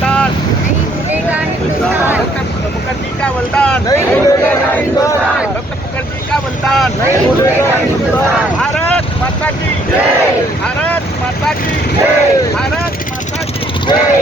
बलिदान नहीं भूलेगा हिंदुस्तान। डॉक्टर मुखर्जी का बलिदान नहीं भूलेगा हिंदुस्तान। डॉक्टर मुखर्जी का बलिदान नहीं भूलेगा हिंदुस्तान। भारत माता की जय। भारत माता की जय। भारत माता की जय।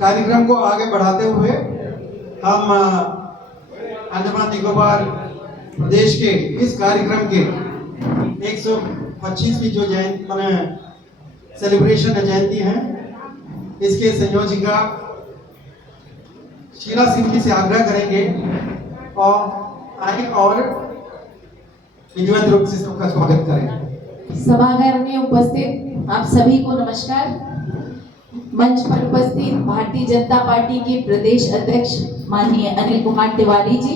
कार्यक्रम को आगे बढ़ाते हुए हम अंडमान निकोबार प्रदेश के इस कार्यक्रम के 125वीं जो जयंती माने सेलिब्रेशन जयंती है, इसके संयोजिका शीला सिंह जी से आग्रह करेंगे और आगे और विधिवत रूप से सबका स्वागत करें। सभागार में उपस्थित आप सभी को नमस्कार। मंच पर उपस्थित भारतीय जनता पार्टी के प्रदेश अध्यक्ष माननीय अनिल कुमार तिवारी जी,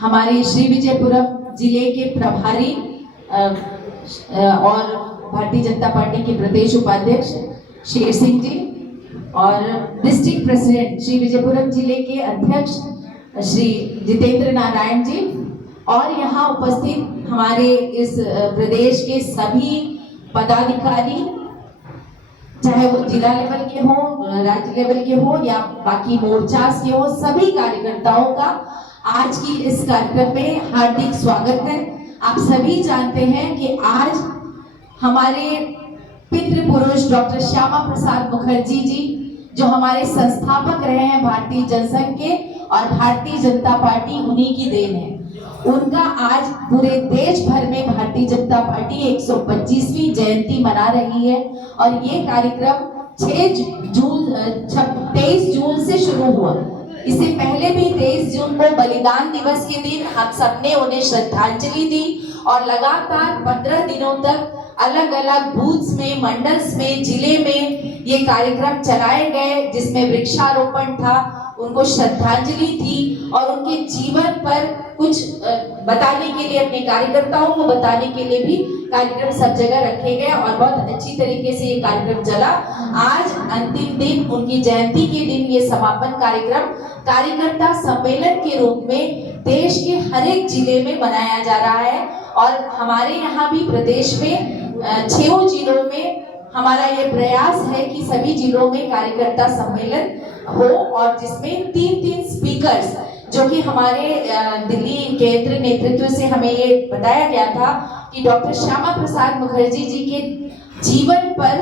हमारे श्री विजयपुरम जिले के प्रभारी और भारतीय जनता पार्टी के प्रदेश उपाध्यक्ष शेर सिंह जी और डिस्ट्रिक्ट प्रेसिडेंट श्री विजयपुरम जिले के अध्यक्ष श्री जितेंद्र नारायण जी और यहाँ उपस्थित हमारे इस प्रदेश के सभी पदाधिकारी, चाहे वो जिला लेवल के हो, राज्य लेवल के हो या बाकी मोर्चास के हो, सभी कार्यकर्ताओं का आज की इस कार्यक्रम में हार्दिक स्वागत है। आप सभी जानते हैं कि आज हमारे पितृ पुरुष डॉक्टर श्यामा प्रसाद मुखर्जी जी, जो हमारे संस्थापक रहे हैं भारतीय जनसंघ के और भारतीय जनता पार्टी, उन्हीं की देन है। उनका आज पूरे देश भर में भारतीय जनता पार्टी 125वीं जयंती मना रही है और ये कार्यक्रम 23 जून से शुरू हुआ। इससे पहले भी 23 जून को बलिदान दिवस के दिन हम सबने उन्हें श्रद्धांजलि दी और लगातार 15 दिनों तक अलग अलग बूथ्स में, मंडल्स में, जिले में ये कार्यक्रम चलाए गए, जिसमें वृक्षारोपण था, उनको श्रद्धांजलि थी और उनके जीवन पर कुछ बताने के लिए, अपने कार्यकर्ताओं को बताने के लिए भी कार्यक्रम सब जगह रखे गए और बहुत अच्छी तरीके से ये कार्यक्रम चला। आज अंतिम दिन, उनकी जयंती के दिन, ये समापन कार्यक्रम कार्यकर्ता सम्मेलन के रूप में देश के हर एक जिले में मनाया जा रहा है और हमारे यहाँ भी प्रदेश में 6 जिलों में हमारा ये प्रयास है कि सभी जिलों में कार्यकर्ता सम्मेलन हो और जिसमें 3 स्पीकर्स, जो कि हमारे दिल्ली केंद्र नेतृत्व से हमें ये बताया गया था कि डॉक्टर श्यामा प्रसाद मुखर्जी जी के जीवन पर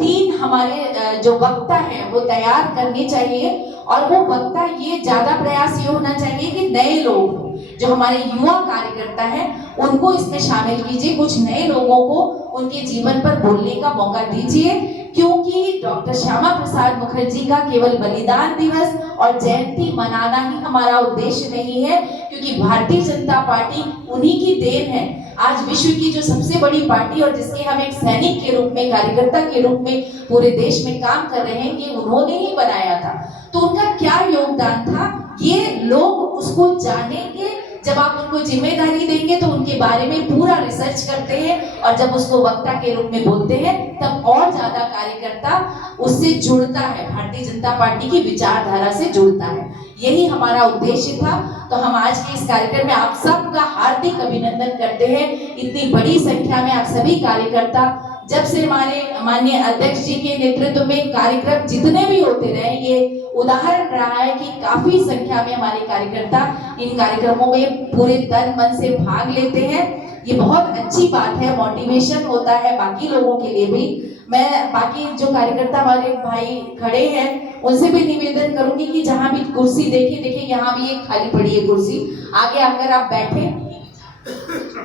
3 हमारे जो वक्ता हैं वो तैयार करने चाहिए और वो वक्ता ये ज्यादा प्रयास ये होना चाहिए कि नए लोग जो हमारे युवा कार्यकर्ता हैं उनको इसमें शामिल कीजिए, कुछ नए लोगों को उनके जीवन पर बोलने का मौका दीजिए, क्योंकि डॉक्टर श्यामा प्रसाद मुखर्जी का केवल बलिदान दिवस और जयंती मनाना ही हमारा उद्देश्य नहीं है, क्योंकि भारतीय जनता पार्टी उन्हीं की देन है। आज विश्व की जो सबसे बड़ी पार्टी और जिसके हम एक सैनिक के रूप में, कार्यकर्ता के रूप में पूरे देश में काम कर रहे हैं, ये उन्होंने ही बनाया था। तो उनका क्या योगदान था, ये लोग उसको जानेंगे। जब आप उनको जिम्मेदारी देंगे तो उनके बारे में पूरा रिसर्च करते हैं और जब उसको वक्ता के रूप में बोलते हैं तब और ज्यादा कार्यकर्ता उससे जुड़ता है, भारतीय जनता पार्टी की विचारधारा से जुड़ता है। यही हमारा उद्देश्य था। तो हम आज के इस कार्यक्रम में आप सबका हार्दिक अभिनंदन अभिनंदन करते हैं। इतनी बड़ी संख्या में आप सभी कार्यकर्ता, जब से हमारे माननीय अध्यक्ष जी के नेतृत्व में कार्यक्रम जितने भी होते रहे, ये उदाहरण रहा है कि काफी संख्या में हमारे कार्यकर्ता इन कार्यक्रमों में पूरे तन मन से भाग लेते हैं। ये बहुत अच्छी बात है, मोटिवेशन होता है बाकी लोगों के लिए भी। मैं बाकी जो कार्यकर्ता हमारे भाई खड़े हैं उनसे भी निवेदन करूंगी कि जहां भी कुर्सी देखिए यहाँ भी एक खाली पड़ी है कुर्सी, आगे आकर आप बैठे।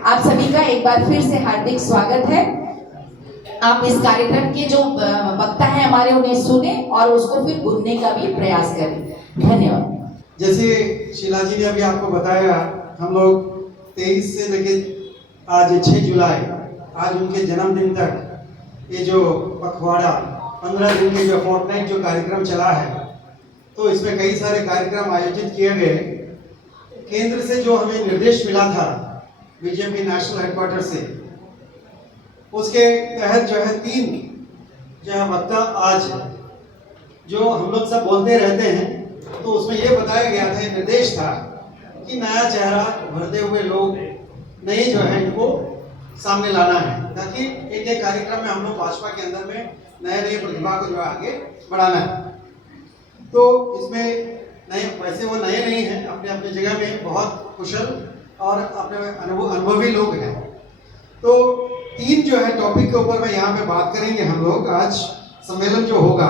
आप सभी का एक बार फिर से हार्दिक स्वागत है। आप इस कार्यक्रम के जो वक्ता है हमारे, उन्हें सुने और उसको फिर बुनने का भी प्रयास करें। धन्यवाद। जैसे शीला जी ने अभी आपको बताया, हम लोग 23 से लेके आज 6 जुलाई, आज उनके जन्मदिन तक ये जो पखवाड़ा 15 दिन के जो फोर्टनाइट जो कार्यक्रम चला है, तो इसमें कई सारे कार्यक्रम आयोजित किए गए। केंद्र से जो हमें निर्देश मिला था बीजेपी नेशनल हेडक्वार्टर से, उसके तहत जो है 3 जो है वक्ता आज जो हम लोग सब बोलते रहते हैं, तो उसमें ये बताया गया था, निर्देश था कि नया चेहरा भरते हुए लोग नए जो है इनको सामने लाना है, ताकि एक एक कार्यक्रम में हम लोग भाजपा के अंदर में नए नए प्रतिभा को जो है आगे बढ़ाना है। तो इसमें नए, वैसे वो नए नहीं हैं, अपने अपने जगह में बहुत कुशल और अपने अनुभवी लोग हैं। तो 3 जो है टॉपिक के ऊपर में यहाँ पे बात करेंगे हम लोग। आज सम्मेलन जो होगा,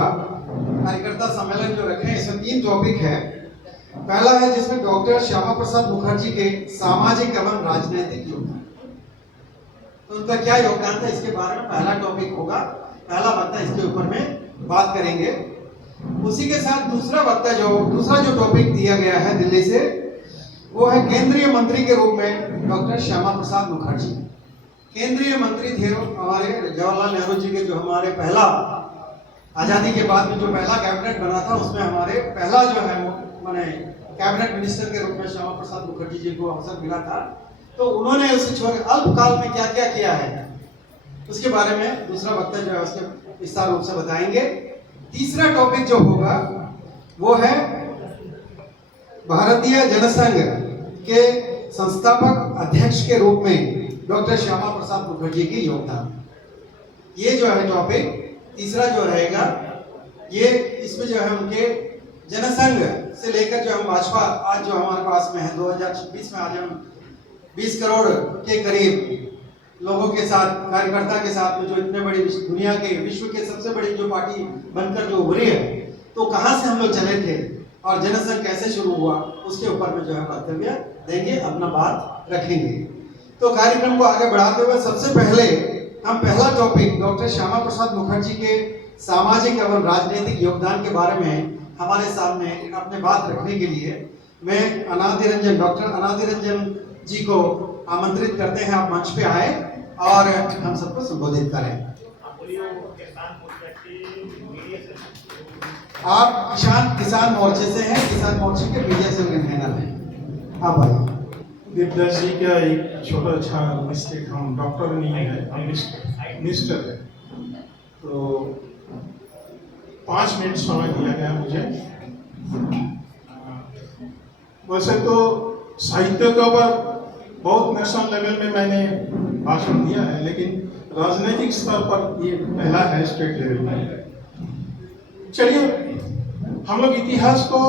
कार्यकर्ता सम्मेलन जो रखे हैं, इसमें 3 टॉपिक है। पहला है जिसमें डॉक्टर श्यामा प्रसाद मुखर्जी के सामाजिक एवं राजनीतिक योगदान, तो उनका क्या योगदान था, इसके बारे में पहला टॉपिक होगा। पहला वक्ता इसके ऊपर में बात करेंगे। उसी के साथ दूसरा जो टॉपिक दिया गया है दिल्ली से, वो है केंद्रीय मंत्री के रूप में डॉक्टर श्यामा प्रसाद मुखर्जी। केंद्रीय मंत्री थे हमारे जवाहरलाल नेहरू जी के, जो हमारे पहला आजादी के बाद में जो पहला कैबिनेट बना था, उसमें हमारे पहला जो है मैंने कैबिनेट मिनिस्टर के रूप में श्यामा प्रसाद मुखर्जी जी को अवसर मिला था। तो उन्होंने उसे छोड़ अल्पकाल में क्या क्या किया है, उसके बारे में दूसरा वक्ता जो है उसके विस्तार रूप से बताएंगे। तीसरा टॉपिक जो होगा वो है भारतीय जनसंघ के संस्थापक अध्यक्ष के रूप में डॉक्टर श्यामा प्रसाद मुखर्जी की योगदान। ये जो है टॉपिक तीसरा जो रहेगा, ये इसमें जो है उनके जनसंघ से लेकर जो हम भाजपा आज जो हमारे पास में है 2026 में, आज हम 20 करोड़ के करीब लोगों के साथ, कार्यकर्ता के साथ में, जो इतने बड़ी दुनिया के, विश्व के सबसे बड़ी जो पार्टी बनकर जो उभरी है, तो कहाँ से हम लोग चले थे और जनसंघ कैसे शुरू हुआ, उसके ऊपर में जो है वक्तव्य देंगे, अपना बात रखेंगे। तो कार्यक्रम को आगे बढ़ाते हुए सबसे पहले हम पहला टॉपिक डॉक्टर श्यामा प्रसाद मुखर्जी के सामाजिक एवं राजनीतिक योगदान के बारे में हमारे सामने अपने बात रखने के लिए मैं डॉक्टर अनादि रंजन जी को आमंत्रित करते हैं। आप मंच पे आए और हम सबको संबोधित करें। आप किसान मोर्चे से हैं, किसान मोर्चे के मीडिया से कन्वीनर हैं। आप आइए। देवदास जी का एक छोटा अच्छा मिस्टेक, हम डॉक्टर नहीं है, हम मिनिस्टर है। तो 5 मिनट समय दिया गया मुझे। वैसे तो साहित्य के ऊपर बहुत नेशनल लेवल में मैंने भाषण दिया है, लेकिन राजनीतिक स्तर पर ये पहला है स्टेट लेवल में। चलिए हम लोग इतिहास को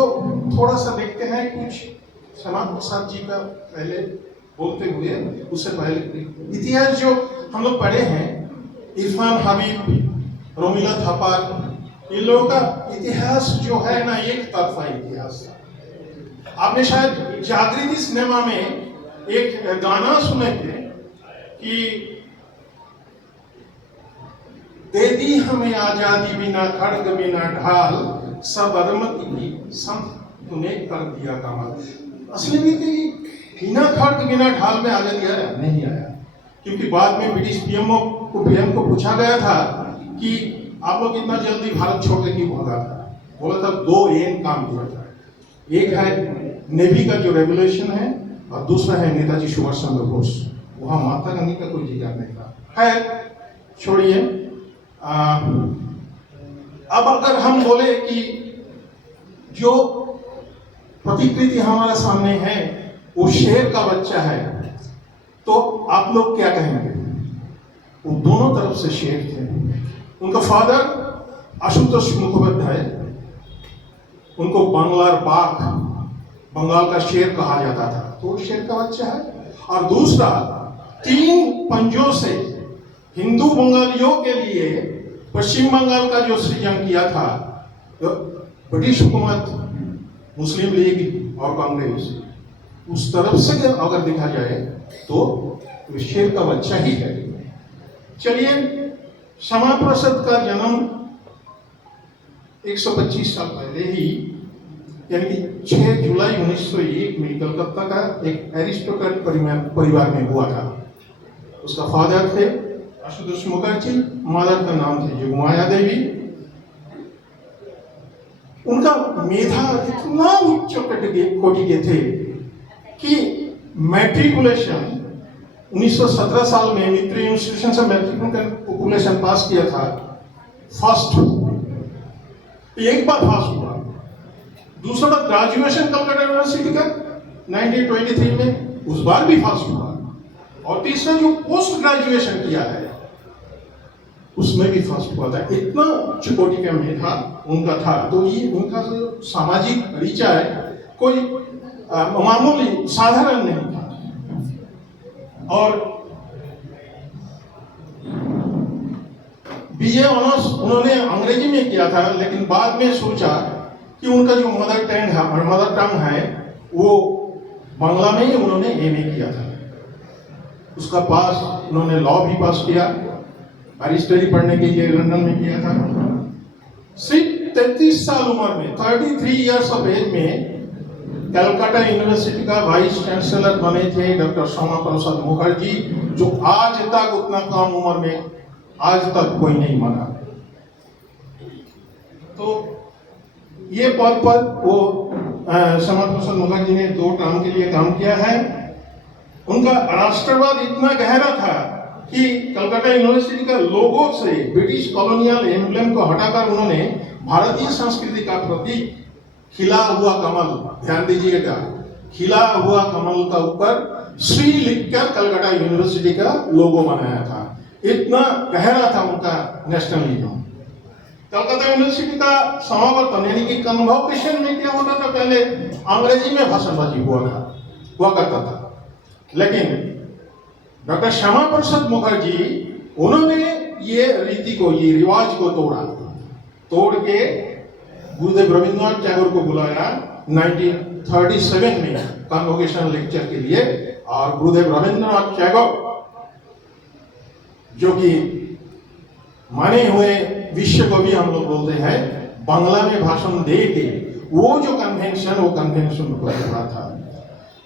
थोड़ा सा देखते हैं। कुछ श्यामा प्रसाद जी का पहले बोलते हुए, उससे पहले इतिहास जो हम लोग पढ़े हैं, इरफान हबीब, रोमिला थापार, इन लोगों का इतिहास जो है ना, एक तरफा इतिहास है। आपने शायद जागृति सिनेमा में एक गाना सुने थे कि दे दी हमें आजादी बिना खड्ग बिना ढाल, सब अदमती की संत तूने कर दिया कमाल। असली में बिना खड्ग बिना ढाल में आजादी आया नहीं आया, क्योंकि बाद में ब्रिटिश पीएम को पूछा गया था कि आप लोग इतना जल्दी भारत छोड़ के क्यों भागा था। बोला था 2 एम काम किया था, एक है नेवी का जो रेवोल्यूशन है और दूसरा है नेताजी सुभाष चंद्र बोस। वहाँ महात्मा गांधी का कोई जिक्र नहीं था। खैर छोड़िए। अब अगर हम बोले कि जो प्रतिकृति हमारे सामने है वो शेर का बच्चा है, तो आप लोग क्या कहेंगे? वो दोनों तरफ से शेर थे। उनका फादर आशुतोष मुखोपाध्याय, उनको बंगलार बाघ, बंगाल का शेर कहा जाता था, तो वो शेर का बच्चा है। और दूसरा, 3 पंजों से हिंदू बंगालियों के लिए पश्चिम बंगाल का जो सृजन किया था ब्रिटिश हुकूमत, मुस्लिम लीग और कांग्रेस, उस तरफ से अगर देखा जाए तो शेर का बच्चा ही है। चलिए, श्यामा प्रसाद का जन्म 125 साल पहले ही, यानी कि 6 जुलाई 1901 में कलकत्ता का एक एरिस्टोक्रेट परिवार में हुआ था। उसका फादर थे आशुतोष मुखर्जी, मदर का नाम थे युगमाया देवी। उनका मेधा इतना उच्च कोटि के थे कि मैट्रिकुलेशन 1917 साल में मित्री इंस्टीट्यूशन से मैट्रिकुलेशन पास किया था, फर्स्ट, एक बार पास हुआ। दूसरा बार ग्रेजुएशन कलकत्ता यूनिवर्सिटी का 1923 में, उस बार भी पास हुआ। और तीसरा जो पोस्ट ग्रेजुएशन किया है उसमें भी फर्स्ट हुआ था। इतना उच्च कोटि का मेधा उनका था। तो ये उनका जो सामाजिक परिचय कोई मामूली साधारण नहीं था। और बीए ऑनर्स उन्होंने अंग्रेजी में किया था, लेकिन बाद में सोचा कि उनका जो मदर टंग है वो बांग्ला में ही उन्होंने एमए किया था। उसका पास उन्होंने लॉ भी पास किया, बैरिस्टरी पढ़ने के लिए लंदन में किया था। सिर्फ 33 साल उम्र में, 33 इयर्स ऑफ एज में कलकत्ता यूनिवर्सिटी का वाइस चांसलर बने थे डॉक्टर श्यामा प्रसाद मुखर्जी, जो आज तक उतना कम उम्र में आज तक कोई नहीं बना। तो ये पद पर वो श्यामा प्रसाद मुखर्जी ने 2 टर्म के लिए काम किया है। उनका राष्ट्रवाद इतना गहरा था कि कलकत्ता यूनिवर्सिटी का लोगो से ब्रिटिश कॉलोनियल एम्ब्लेम को हटाकर उन्होंने भारतीय संस्कृति का प्रतीक खिला हुआ कमल, ध्यान दीजिएगा, खिला हुआ कमल का ऊपर श्री लिखकर कलकत्ता यूनिवर्सिटी का लोगो बनाया था। इतना गहरा था उनका नेशनलिज्म। कलकत्ता यूनिवर्सिटी का समावर्तन यानी कि कन्वोकेशन में क्या होता था, पहले अंग्रेजी में भाषणबाजी हुआ करता था, लेकिन डॉक्टर श्यामा प्रसाद मुखर्जी उन्होंने ये रीति को, ये रिवाज को तोड़ के गुरुदेव रविंद्रनाथ टैगोर को बुलाया 1937 में कन्वोकेशन लेक्चर के लिए। और गुरुदेव रविंद्रनाथ टैगोर, जो कि माने हुए विश्व कवि हम लोग बोलते हैं, बांग्ला में भाषण दे के वो कन्वेंशन को रहा था।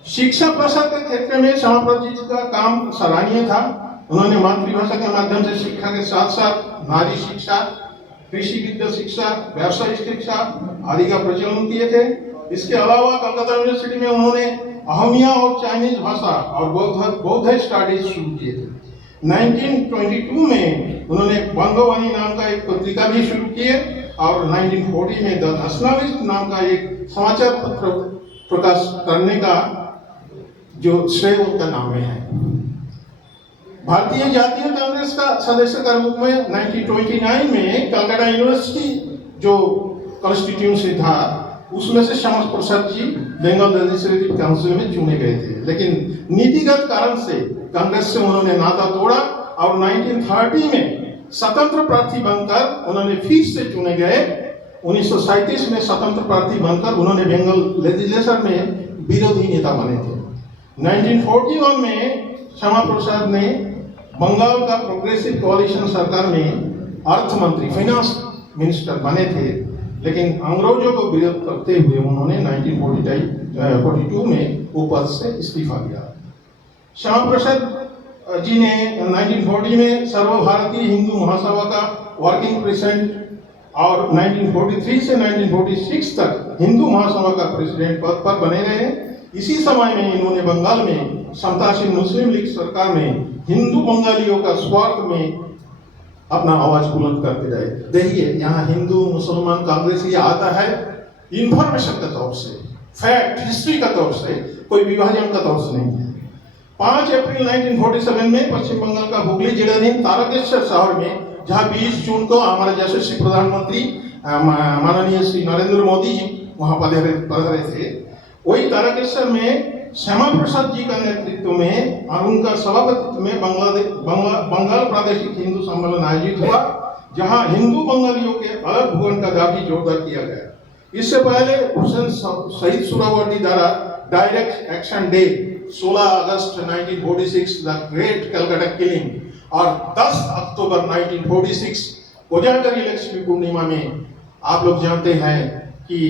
शिक्षा प्रसार के क्षेत्र में श्यामा प्रसाद जी का काम सराहनीय था। उन्होंने मातृभाषा के माध्यम से शिक्षा के साथ साथ नारी शिक्षा, कृषि विद्या शिक्षा, व्यावसायिक शिक्षा आदि का प्रचलन किए थे। इसके अलावा कलकत्ता यूनिवर्सिटी में उन्होंने अहमिया और चाइनीज भाषा और बौद्ध स्टडीज शुरू किए थे। 1922 में उन्होंने बंगवानी नाम का एक पत्रिका भी शुरू किए और 1940 में द नेशनलिस्ट नाम का एक समाचार पत्र प्रकाश करने का जो श्रेय उनका नाम में है। भारतीय जातीय कांग्रेस का सदस्य के रूप में 1929 में कलकत्ता यूनिवर्सिटी जो कॉन्स्टिट्यूंसी था उसमें से श्यामा प्रसाद जी बंगाल लेजिस्लेटिव काउंसिल में चुने गए थे, लेकिन नीतिगत कारण से कांग्रेस से उन्होंने नाता तोड़ा और 1930 में स्वतंत्र प्रार्थी बनकर उन्होंने फिर से चुने गए। 1937 में स्वतंत्र प्रार्थी बनकर उन्होंने बंगाल लेजिस्लेचर में विरोधी नेता बने थे। 1941 में श्यामा प्रसाद ने बंगाल का प्रोग्रेसिव कोalition सरकार में अर्थ मंत्री, फाइनेंस मिनिस्टर बने थे, लेकिन अंग्रेजों को विरोध करते हुए उन्होंने 1942 में वो पद से इस्तीफा दिया। श्यामा प्रसाद जी ने 1940 में सर्वभारतीय हिंदू महासभा का वर्किंग प्रेसिडेंट और 1943 से 1946 तक हिंदू महासभा का प्रेसिडेंट पद पर बने रहे। इसी समय में इन्होंने बंगाल में समताशील मुस्लिम लीग सरकार में हिंदू बंगालियों का स्वार्थ में अपना आवाज बुलंद करते रहे। देखिए, यहाँ हिंदू मुसलमान कांग्रेस ये आता है इंफॉर्मेशन के तौर से, फैक्ट हिस्ट्री का तौर से, कोई विभाजन का तौर से नहीं है। 5 अप्रैल 1947 में पश्चिम बंगाल का हुगली जिलाधीन तारकेश्वर शहर में, जहां 20 जून को हमारे यशस्वी प्रधानमंत्री माननीय श्री नरेंद्र मोदी जी वहां पधारे थे, वही तारकेश्वर में श्यामा प्रसाद जी का नेतृत्व में और उनका सभापतित्व में बंगाल प्रादेशिक हिंदू सम्मेलन आयोजित हुआ, जहां हिंदू बंगालियों के अलग भूगोल का दाबी जोरदार किया गया। इससे पहले हुसैन शहीद सुहरावर्दी द्वारा direct action day 16 August 1946 the great Calcutta killing और 10 अक्टूबर 1946 कोजागरी लक्ष्मी पूर्णिमा में आप लोग जानते हैं कि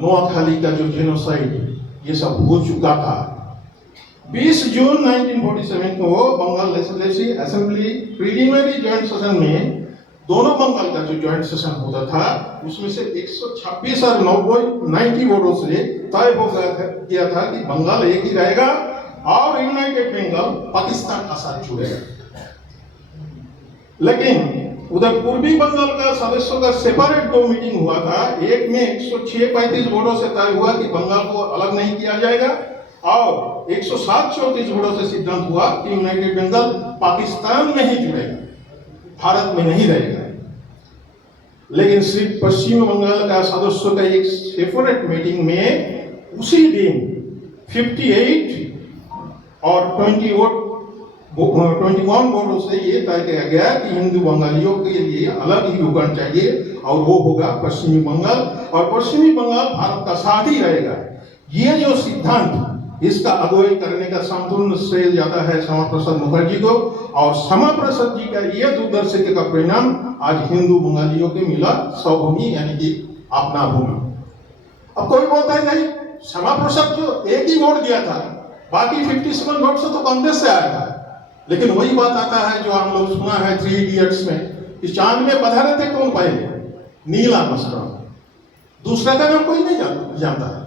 नोआखाली का जो जेनोसाइड ये सब हो चुका था। 20 जून 1947 को Bengal legislative assembly preliminary joint session में दोनों बंगाल का जो जॉइंट सेशन होता था उसमें से 126 और 90 वोटों से तय हो गया था कि बंगाल एक ही रहेगा और यूनाइटेड बंगाल पाकिस्तान का साथ जुड़ेगा। लेकिन उधर पूर्वी बंगाल का सदस्यों का सेपरेट 2 मीटिंग हुआ था। एक में 106-35 वोटों से तय हुआ कि बंगाल को अलग नहीं किया जाएगा और 107-34 वोटों से सिद्धांत हुआ कि यूनाइटेड बंगाल पाकिस्तान में ही जुड़ेगा, भारत में नहीं रहेगा। लेकिन सिर्फ पश्चिम बंगाल का सदस्यों का एक सेपरेट मीटिंग में उसी दिन 58 और 21 वोटों से ये तय किया गया कि हिंदू बंगालियों के लिए अलग ही भूखंड चाहिए और वो होगा पश्चिमी बंगाल, और पश्चिमी बंगाल भारत का साथ ही रहेगा। ये जो सिद्धांत, इसका अगुवाई करने का संपूर्ण श्रेय जाता है श्यामा प्रसाद मुखर्जी को, और श्यामा प्रसाद जी का ये दूरदर्शिता का परिणाम आज हिंदू बंगालियों के मिला स्वभूमि यानी कि अपना भूमि। अब कोई बोलता है नहीं, श्यामा प्रसाद जो एक ही वोट दिया था, बाकी 57 वोट से तो कांग्रेस से आया था। लेकिन वही बात आता है जो हम लोग सुना है 3 इडियट्स में कि चांद में पधारे थे कौन पहले? Neil Armstrong. दूसरा का नाम कोई नहीं जानता है।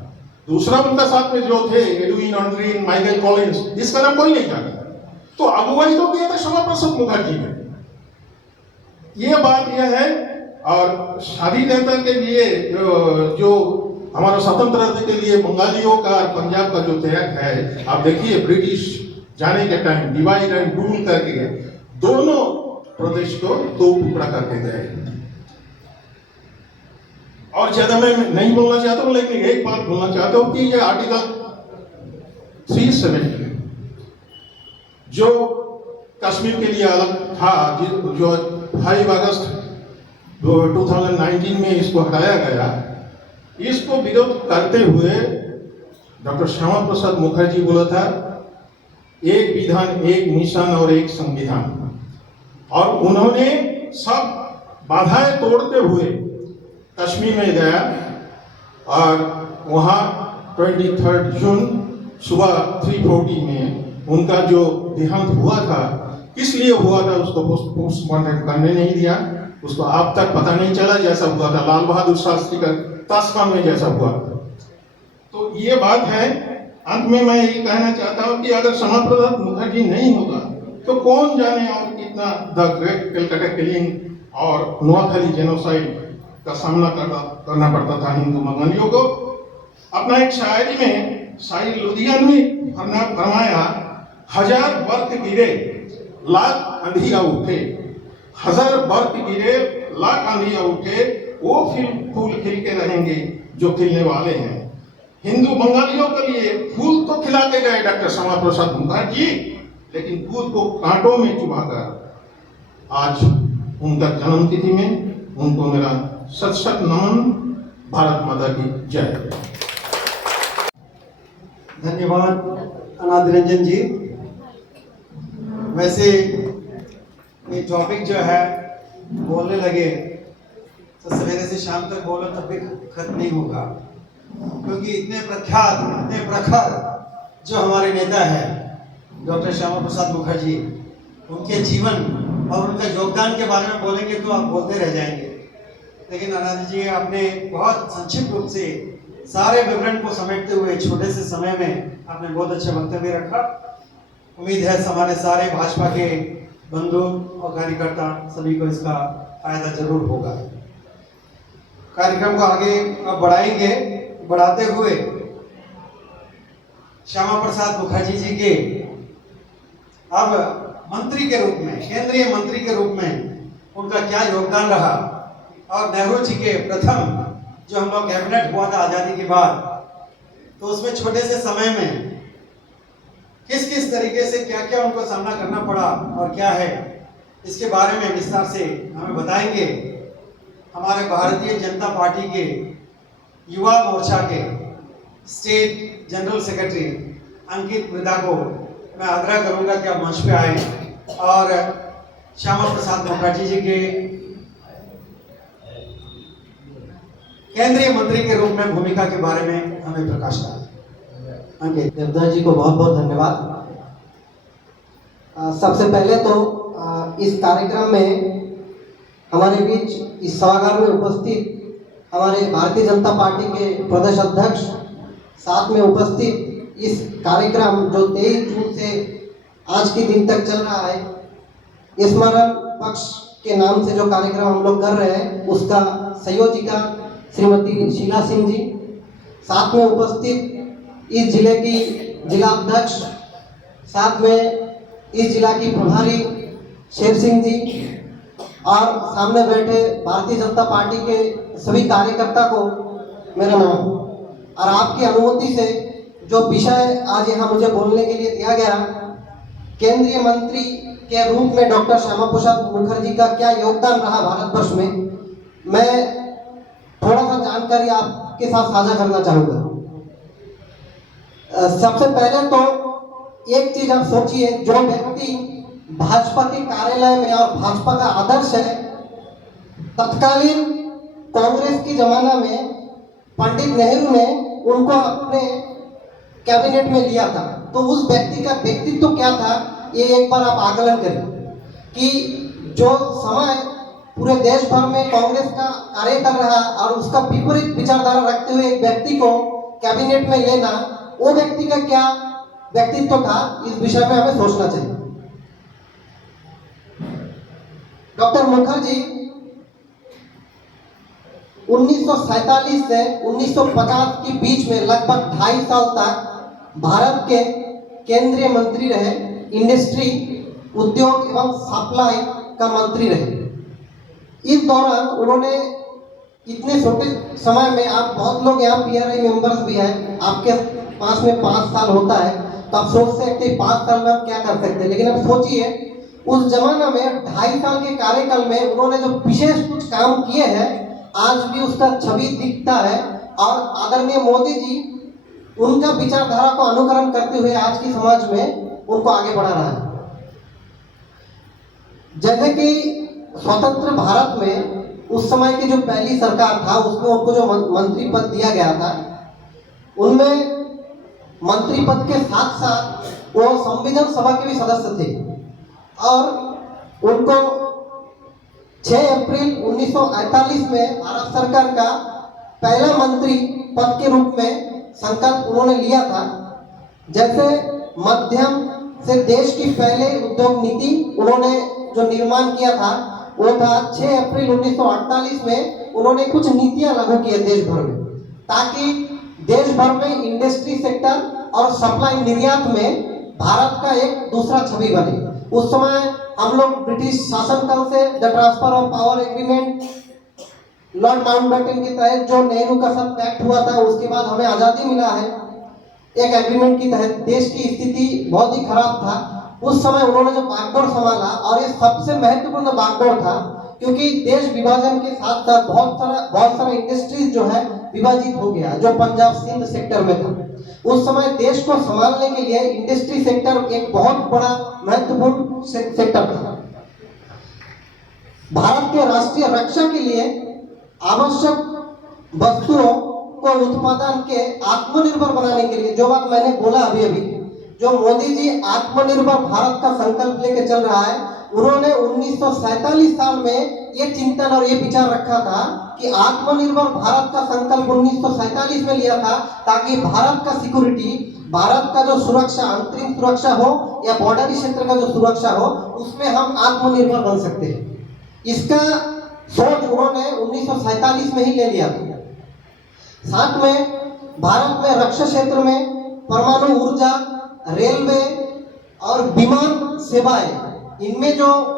दूसरा उनका साथ में जो थे एडविन ऑल्ड्रिन, माइकल कॉलिंस, इसका नाम कोई नहीं जानता। तो अगुवाई तो किया था श्यामा प्रसाद मुखर्जी ने। ये बात यह है। और स्वाधीनता के लिए जो हमारा स्वतंत्रता के लिए बंगालियों का और पंजाब का जो त्याग है, आप देखिए ब्रिटिश जाने के टाइम डिवाइड एंड रूल करके दोनों प्रदेश को 2 टुकड़ा करके गए। और ज्यादा मैं नहीं बोलना चाहता हूं, लेकिन एक बात बोलना चाहता हूं कि ये आर्टिकल 370 जो कश्मीर के लिए अलग था, जो 5 अगस्त 2019 में इसको हटाया गया, इसको विरोध करते हुए डॉक्टर श्यामा प्रसाद मुखर्जी बोला था एक विधान, एक मिशन और एक संविधान। और उन्होंने सब बाधाएं तोड़ते हुए कश्मीर में गया और वहाँ 23 जून सुबह 3:40 में उनका जो देहांत हुआ था, किस लिए हुआ था उसको पोस्टमार्टम करने नहीं दिया। उसको अब तक पता नहीं चला जैसा हुआ था लाल बहादुर शास्त्री का ताशकंद में जैसा हुआ था। तो ये बात है। अंत में मैं ये कहना चाहता हूँ कि अगर श्यामा प्रसाद मुखर्जी नहीं होगा तो कौन जाने और कितना द ग्रेट कलकत्ता किलिंग और नोआखाली जेनोसाइड का सामना करना पड़ता था हिंदू बंगालियों को। अपना एक शायरी में शायर लुधियानवी फरमाया, 1000 बर्फ गिरे लाख अंधिया उठे, 1000 बर्फ गिरे लाख अंधिया उठे, वो फूल खिल के रहेंगे जो खिलने वाले हैं। हिंदू बंगालियों के लिए फूल तो खिलाते गए डॉक्टर श्यामा प्रसाद मुखर्जी, लेकिन फूल को कांटों में चुभाकर आज उनका जन्मतिथि में उनको मेरा सत नमन। भारत माता की जय। धन्यवाद अनाद रंजन जी। वैसे ये टॉपिक जो है बोलने लगे तो सवेरे से शाम तक बोलो तब भी खत्म नहीं होगा, क्योंकि इतने प्रख्यात, इतने प्रखर जो हमारे नेता है डॉक्टर श्यामा प्रसाद मुखर्जी, उनके जीवन और उनका योगदान के बारे में बोलेंगे तो आप बोलते रह जाएंगे। लेकिन आनंद जी आपने बहुत संक्षिप्त रूप से सारे विवरण को समेटते हुए छोटे से समय में आपने बहुत अच्छा वक्तव्य रखा। उम्मीद है हमारे सारे भाजपा के बंधु और कार्यकर्ता सभी को इसका फायदा जरूर होगा। कार्यक्रम को आगे अब बढ़ाएंगे। बढ़ाते हुए श्यामा प्रसाद मुखर्जी जी के अब मंत्री के रूप में, केंद्रीय मंत्री के रूप में उनका क्या योगदान रहा, और नेहरू जी के प्रथम जो हम लोग कैबिनेट हुआ था आज़ादी के बाद, तो उसमें छोटे से समय में किस किस तरीके से क्या क्या उनको सामना करना पड़ा और क्या है, इसके बारे में विस्तार से हमें बताएंगे हमारे भारतीय जनता पार्टी के युवा मोर्चा के स्टेट जनरल सेक्रेटरी अंकित मृदा को मैं आग्रह करूंगा कि आप मंच पे आए और श्यामा प्रसाद मुखर्जी जी के केंद्रीय मंत्री के रूप में भूमिका के बारे में हमें प्रकाश डालें। अंकित। देवदास जी को बहुत बहुत धन्यवाद। सबसे पहले तो इस कार्यक्रम में हमारे बीच इस सभागार में उपस्थित हमारे भारतीय जनता पार्टी के प्रदेश अध्यक्ष, साथ में उपस्थित इस कार्यक्रम जो 23 जून से आज के दिन तक चल रहा है, स्मरण पक्ष के नाम से जो कार्यक्रम हम लोग कर रहे हैं, उसका संयोजिका श्रीमती शीला सिंह जी, साथ में उपस्थित इस जिले की जिला अध्यक्ष, साथ में इस जिला की प्रभारी शेर सिंह जी, और सामने बैठे भारतीय जनता पार्टी के सभी कार्यकर्ता को मेरा नमन। और आपकी अनुमति से जो विषय आज यहाँ मुझे बोलने के लिए दिया गया, केंद्रीय मंत्री के रूप में डॉक्टर श्यामा प्रसाद मुखर्जी का क्या योगदान रहा भारतवर्ष में, मैं थोड़ा सा जानकारी आपके साथ साझा करना चाहूँगा। सबसे पहले तो एक चीज आप सोचिए, जो व्यक्ति भाजपा के कार्यालय में और भाजपा का आदर्श है, तत्कालीन कांग्रेस की जमाना में पंडित नेहरू ने उनको अपने कैबिनेट में लिया था, तो उस व्यक्ति का व्यक्तित्व क्या था, ये एक बार आप आकलन करें कि जो समय पूरे देश भर में कांग्रेस का कार्य कर रहा और उसका विपरीत विचारधारा रखते हुए एक व्यक्ति को कैबिनेट में लेना, वो व्यक्ति का क्या व्यक्तित्व था, इस विषय में हमें सोचना चाहिए। डॉक्टर मुखर्जी 1947 से 1950 के बीच में लगभग 2.5 साल तक भारत के केंद्रीय मंत्री रहे, इंडस्ट्री, उद्योग एवं सप्लाई का मंत्री रहे। इस दौरान उन्होंने इतने छोटे समय में, आप बहुत लोग यहाँ PRI मेंबर्स भी हैं, आपके पास में 5 साल होता है, तो आप सोच सकते हैं 5 साल में आप क्या कर सकते हैं, लेकिन अब सोचिए उस जमाना में 2.5 साल के कार्यकाल में उन्होंने जो विशेष कुछ काम किए हैं, आज भी उसका छवि दिखता है। और आदरणीय मोदी जी उनका विचारधारा को अनुकरण करते हुए आज की समाज में उनको आगे बढ़ा रहा है। जैसे कि स्वतंत्र भारत में उस समय की जो पहली सरकार था, उसमें उनको जो मंत्री पद दिया गया था, उनमें मंत्री पद के साथ साथ वो संविधान सभा के भी सदस्य थे, और उनको 6 अप्रैल 1948 में भारत सरकार का पहला मंत्री पद के रूप में संकल्प उन्होंने लिया था। जैसे मध्यम से देश की पहले उद्योग नीति उन्होंने जो निर्माण किया था, वो था 6 अप्रैल 1948 में उन्होंने कुछ नीतियां लागू की देश भर में, ताकि देश भर में इंडस्ट्री सेक्टर और सप्लाई निर्यात में भारत का एक दूसरा छवि बने। उस समय हम लोग ब्रिटिश शासनकाल से the transfer of power agreement Lord Mountbatten के तहत जो नेहरू का सब पैक्ट हुआ था, उसके बाद हमें आज़ादी मिला है एक एग्रीमेंट के तहत। देश की स्थिति बहुत ही खराब था। उस समय उन्होंने जो बागडोर संभाला, और ये सबसे महत्वपूर्ण बागडोर था, क्योंकि देश विभाजन के साथ साथ बहुत सारा इंडस्ट्रीज जो है विभाजित हो गया, जो पंजाब सिंध सेक्टर में था। उस समय देश को संभालने के लिए इंडस्ट्री सेक्टर एक बहुत बड़ा महत्वपूर्ण सेक्टर था। भारत के राष्ट्रीय रक्षा के लिए आवश्यक वस्तुओं को उत्पादन के आत्मनिर्भर बनाने के लिए, जो बात मैंने बोला अभी जो मोदी जी आत्मनिर्भर भारत का संकल्प लेके चल रहा है, उन्होंने 1947 साल में ये चिंतन और ये विचार रखा था कि आत्मनिर्भर भारत का संकल्प 1947 में लिया था, ताकि भारत का सिक्योरिटी, भारत का जो सुरक्षा, अंतरिम सुरक्षा हो या बॉर्डरी क्षेत्र का जो सुरक्षा हो, उसमें हम आत्मनिर्भर बन सकते हैं। इसका सोच उन्होंने 1947 में ही ले लिया था। साथ में भारत में रक्षा क्षेत्र में परमाणु ऊर्जा, रेलवे, और विमान सेवाएं, इनमें जो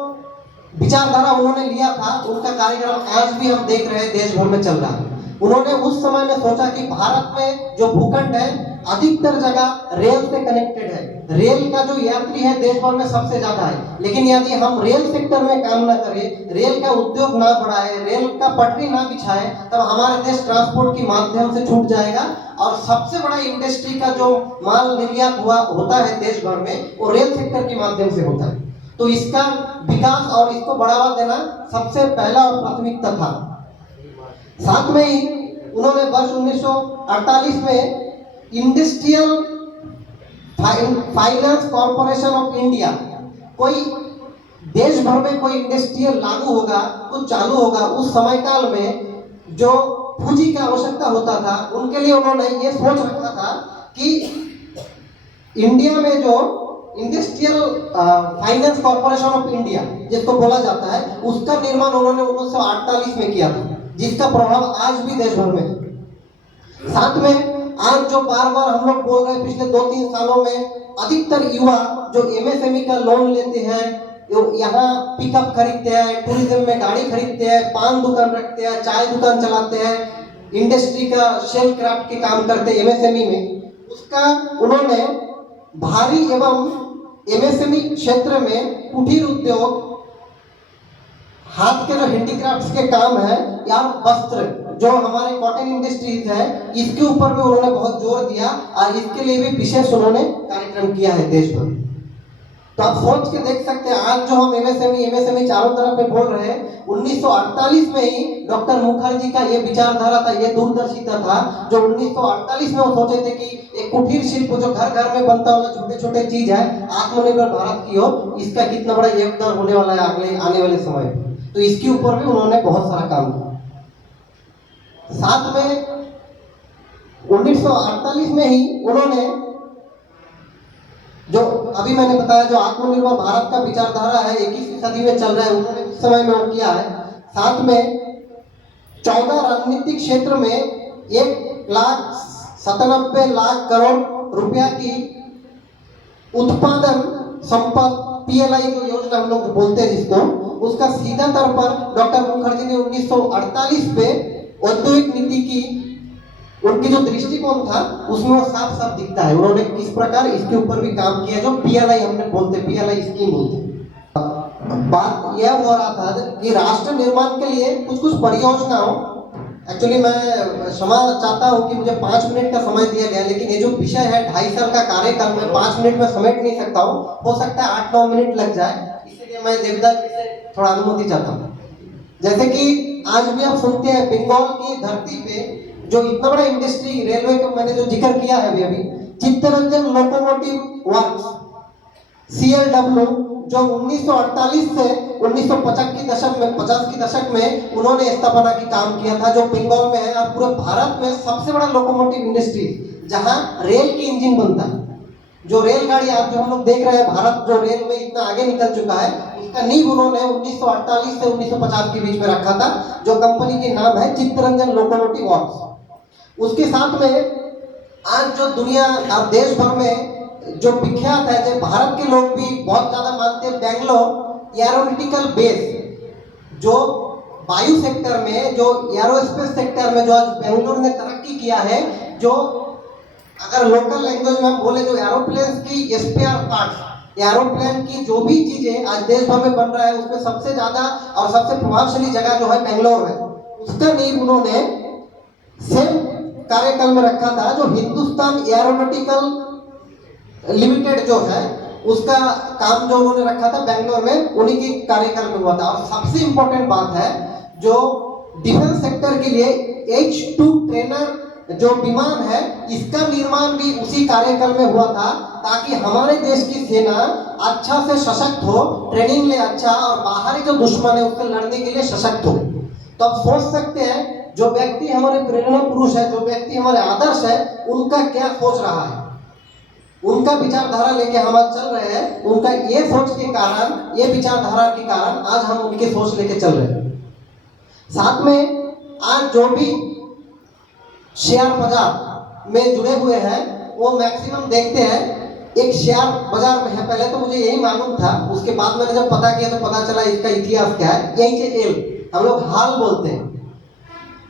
विचारधारा उन्होंने लिया था, उनका कार्यक्रम आज भी हम देख रहे हैं देश भर में चल रहा है। उन्होंने उस समय में सोचा कि भारत में जो भूखंड है अधिकतर जगह रेल से कनेक्टेड है, रेल का जो यात्री है देश भर में सबसे ज्यादा है, लेकिन यदि हम रेल सेक्टर में काम ना करें, रेल का उद्योग ना बढ़ाए, रेल का पटरी ना बिछाए, तब हमारे देश ट्रांसपोर्ट के माध्यम से छूट जाएगा और सबसे बड़ा इंडस्ट्री का जो माल निर्यात होता है देश भर में, वो रेल सेक्टर के माध्यम से होता है। तो इसका विकास और इसको बढ़ावा देना सबसे पहला और प्राथमिकता था। साथ में ही उन्होंने वर्ष 1948 में industrial finance corporation of India, कोई देश भर में कोई इंडस्ट्रियल लागू होगा, कुछ चालू होगा, उस समय काल में जो पूंजी की आवश्यकता होता था, उनके लिए उन्होंने ये सोच रखा था कि इंडिया में जो industrial finance corporation of India जिसको बोला जाता है, उसका निर्माण उन्होंने 1948 में किया था, जिसका प्रभाव आज भी देश भर में है। साथ में आज जो बार बार हम लोग बोल रहे हैं, पिछले 2-3 सालों में अधिकतर युवा जो एमएसएमई का लोन लेते हैं, यहाँ पिकअप खरीदते हैं, टूरिज्म में गाड़ी खरीदते हैं, पान दुकान रखते हैं, चाय दुकान चलाते हैं, इंडस्ट्री का शेल क्राफ्ट के काम करते हैं एमएसएमई में, उसका उन्होंने भारी एवं एमएसएमई क्षेत्र में कुटीर उद्योग, हाथ के जो हैंडीक्राफ्ट्स के काम है या वस्त्र जो हमारे कॉटन इंडस्ट्रीज है, इसके ऊपर भी उन्होंने बहुत जोर दिया और इसके लिए भी विशेष उन्होंने कार्यक्रम किया है देश भर। तो आप सोच के देख सकते हैं, आज जो हम एमएसएमई चारों तरफ में बोल रहे हैं, 1948 में ही डॉक्टर मुखर्जी का ये विचारधारा था, ये दूरदर्शिता था, जो 1948 में वो सोचे थे कि एक कुटीर शिल्प जो घर घर में बनता वाला छोटे छोटे चीज है, आत्मनिर्भर भारत की हो, इसका कितना बड़ा योगदान होने वाला है अगले आने वाले समय। तो इसके ऊपर भी उन्होंने बहुत सारा काम किया। साथ में 1948 में ही उन्होंने जो अभी मैंने बताया जो आत्मनिर्भर भारत का विचारधारा है 21वीं सदी में चल रहा है, उन्होंने उस समय में वो किया है। साथ में 14 रणनीतिक क्षेत्र में 1,97,00,000 करोड़ रुपया की उत्पादन संपद पीएलआई जो योजना हम लोग बोलते हैं जिसको, उसका सीधा तौर पर डॉक्टर मुखर्जी ने 1948 पे औद्योगिक नीति की उनकी जो दृष्टिकोण था उसमें वो साफ साफ दिखता है। उन्होंने किस प्रकार इसके ऊपर भी काम किया, जो पीएलआई हमने बोलते, पीएलआई स्कीम बोलते। बात यह हो रहा था कि राष्ट्र निर्माण के लिए कुछ कुछ परियोजनाओं, एक्चुअली मैं क्षमा चाहता हूं कि मुझे 5 मिनट का समय दिया गया, लेकिन ये जो विषय है 2.5 साल का कार्यकाल में 5 मिनट में समेट नहीं सकता हूँ, हो सकता है 8-9 मिनट लग जाए, इसलिए मैं देवदास जी से थोड़ा अनुमति चाहता हूँ। जैसे कि आज भी आप सुनते हैं बंगाल की धरती पे जो इतना बड़ा इंडस्ट्री रेलवे का मैंने जो जिक्र किया है अभी चित्तरंजन लोकोमोटिव वर्क्स CLW, जो 1948 से 1950 की दशक में उन्होंने स्थापना की काम किया था, जो बंगाल में है और पूरे भारत में सबसे बड़ा लोकोमोटिव इंडस्ट्री, जहां रेल की इंजन बनता है। जो रेलगाड़ी आप जो हम लोग देख रहे हैं, भारत जो रेल में इतना आगे निकल चुका है, उसका नींव उन्होंने 1948 से 1950 के बीच में रखा था, जो कंपनी के नाम है चित्तरंजन लोकोमोटिव वर्क्स। उसके साथ में आज जो दुनिया और देश भर में जो विख्यात है, जो भारत के लोग भी बहुत ज्यादा मानते हैं, बेंगलोर एरोनॉटिकल बेस, जो वायु सेक्टर में, जो एरोस्पेस सेक्टर में जो आज बेंगलोर ने तरक्की किया है, जो अगर लोकल लैंग्वेज में हम बोले जो एरोप्लेन की स्पेयर पार्ट्स, एरोप्लेन की जो भी चीजें आज देश भर में बन रहा है, उसमें सबसे ज्यादा और सबसे प्रभावशाली जगह जो है बेंगलोर है। उसका नींव उन्होंने सेम कार्यकाल में रखा था, जो हिंदुस्तान एरोनॉटिकल लिमिटेड जो है उसका काम जो उन्होंने रखा था बेंगलोर में, उन्हीं के कार्यकाल में हुआ था। और सबसे इंपॉर्टेंट बात है, जो डिफेंस सेक्टर के लिए H-2 ट्रेनर जो विमान है, इसका निर्माण भी उसी कार्यकाल में हुआ था, ताकि हमारे देश की सेना अच्छा से सशक्त हो, ट्रेनिंग ले अच्छा, और बाहरी जो दुश्मन है उससे लड़ने के लिए सशक्त हो। तो आप सोच सकते हैं जो व्यक्ति हमारे प्रेरणा पुरुष है, जो व्यक्ति हमारे आदर्श है, उनका क्या सोच रहा है, उनका विचारधारा लेके हम आज चल रहे हैं। उनका ये सोच के कारण, ये विचारधारा के कारण आज हम उनके सोच लेके चल रहे हैं। साथ में आज जो भी शेयर बाजार में जुड़े हुए हैं, वो मैक्सिमम देखते हैं एक शेयर बाजार में है। पहले तो मुझे यही मालूम था, उसके बाद मैंने जब पता किया तो पता चला इसका इतिहास क्या है। HAL हम लोग हाल बोलते हैं,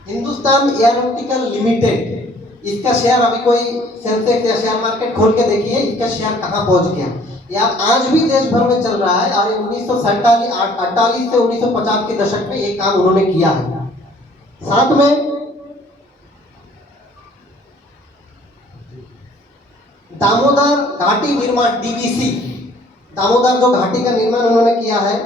हिंदुस्तान एरोनॉटिकल लिमिटेड। इसका शेयर अभी कोई सेंसेक्स या शेयर मार्केट खोल के देखिए इसका शेयर कहाँ पहुंच गया। या आज भी देश भर में चल रहा है और 1948 से 1950 के दशक में ये काम उन्होंने किया है। साथ में दामोदर घाटी निर्माण DVC, दामोदर जो घाटी का निर्माण उन्होंने किया है।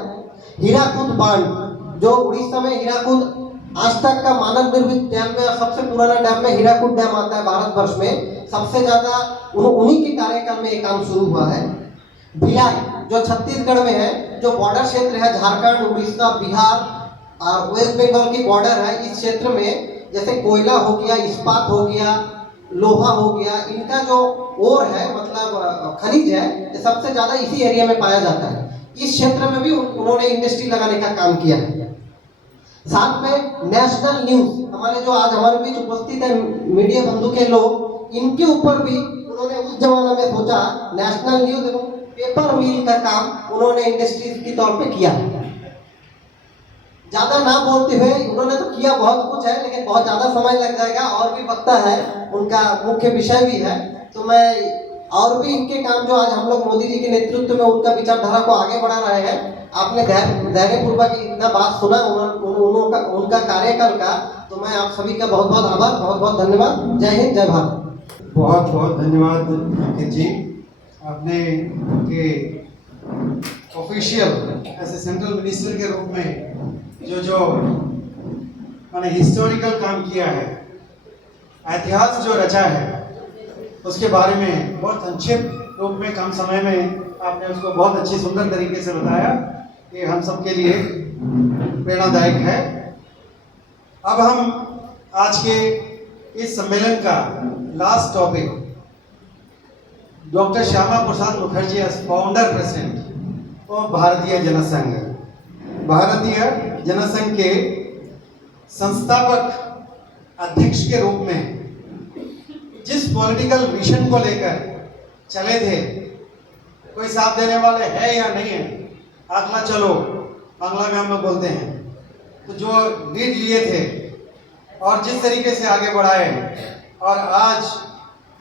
हीराकुद बांध जो उड़ीसा में हीराकुद आज तक का मानव निर्मित डैम में सबसे पुराना डैम में हीराकुद डैम आता है भारतवर्ष में। सबसे ज्यादा उन्हीं के कार्यकाल में ये काम शुरू हुआ है। भिलाई जो छत्तीसगढ़ में है, जो बॉर्डर क्षेत्र है झारखंड, उड़ीसा, बिहार और वेस्ट बंगाल की बॉर्डर है। इस क्षेत्र में जैसे कोयला हो गया, इस्पात हो गया, लोहा हो गया, इनका जो ओर है मतलब खनिज है, ये सबसे ज्यादा इसी एरिया में पाया जाता है। इस क्षेत्र में भी उन्होंने इंडस्ट्री लगाने का काम किया है। साथ में नेशनल न्यूज, हमारे जो आज हमारे बीच उपस्थित है मीडिया बंधु के लोग, इनके ऊपर भी उन्होंने उस जमाना में सोचा नेशनल न्यूज एवं पेपर मिल का काम उन्होंने इंडस्ट्रीज के तौर पे किया है। ज्यादा ना बोलते हुए उन्होंने तो किया बहुत कुछ है, लेकिन बहुत ज्यादा समय लग जाएगा और भी वक्ता है, उनका मुख्य विषय भी है। तो मैं और भी इनके काम जो आज हम लोग मोदी जी के नेतृत्व में उनका विचारधारा को आगे बढ़ा रहे हैं। आपने धैर्यपूर्वक इतना बात सुना उनका कार्यकाल का, तो मैं आप सभी का बहुत बहुत आभार, बहुत बहुत धन्यवाद। जय हिंद, जय भारत। बहुत बहुत धन्यवाद अंकित जी, आपने के ऑफिशियल ऐसे सेंट्रल मिनिस्टर के रूप में जो मैंने हिस्टोरिकल काम किया है, इतिहास जो रचा है, उसके बारे में बहुत संक्षिप्त रूप में कम समय में आपने उसको बहुत अच्छी सुंदर तरीके से बताया। ये हम सब के लिए प्रेरणादायक है। अब हम आज के इस सम्मेलन का last topic, doctor Shyama Prasad Mukherjee as founder president और भारतीय जनसंघ, भारतीय जनसंघ के संस्थापक अध्यक्ष के रूप में जिस पॉलिटिकल विजन को लेकर चले थे, कोई साथ देने वाले है या नहीं है, अगला चलो बांग्ला में हम लोग बोलते हैं, तो जो लीड लिए थे और जिस तरीके से आगे बढ़ाए, और आज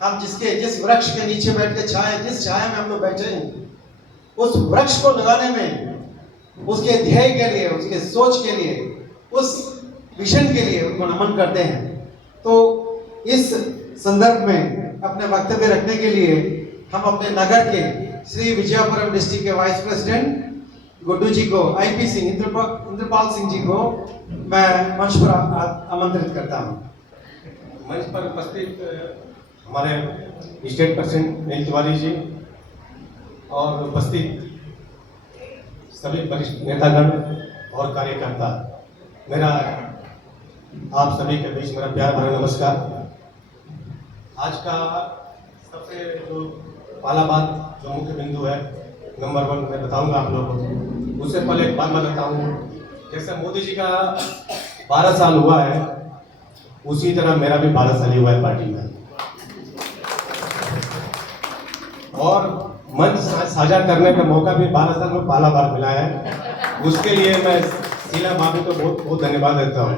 हम जिस वृक्ष के नीचे बैठ के जिस छाया में हम लोग बैठे हैं, उस वृक्ष को लगाने में उसके ध्येय के लिए, उसके सोच के लिए, उस विजन के लिए उनको नमन करते हैं। तो इस संदर्भ में अपने वक्तव्य रखने के लिए हम अपने नगर के श्री विजयपुरम डिस्ट्रिक्ट के वाइस प्रेसिडेंट गुड्डू जी को, IP सिंह, इंद्रपाल सिंह जी को मैं मंच पर आमंत्रित करता हूँ। मंच पर उपस्थित हमारे स्टेट प्रेसिडेंट नील तिवारी जी और उपस्थित सभी वरिष्ठ नेतागण और कार्यकर्ता, मेरा आप सभी के बीच मेरा प्यार भरा नमस्कार। आज का सबसे जो पहला बात जो मुख्य बिंदु है, नंबर 1 मैं बताऊंगा आप लोगों को। उससे पहले एक बात मैं बताता हूँ, जैसे मोदी जी का 12 साल हुआ है, उसी तरह मेरा भी 12 साल ही हुआ है पार्टी में, और मंच साझा करने का मौका भी 12 साल में पहला बार मिला है। उसके लिए मैं शीला भाभी को बहुत बहुत धन्यवाद देता हूँ।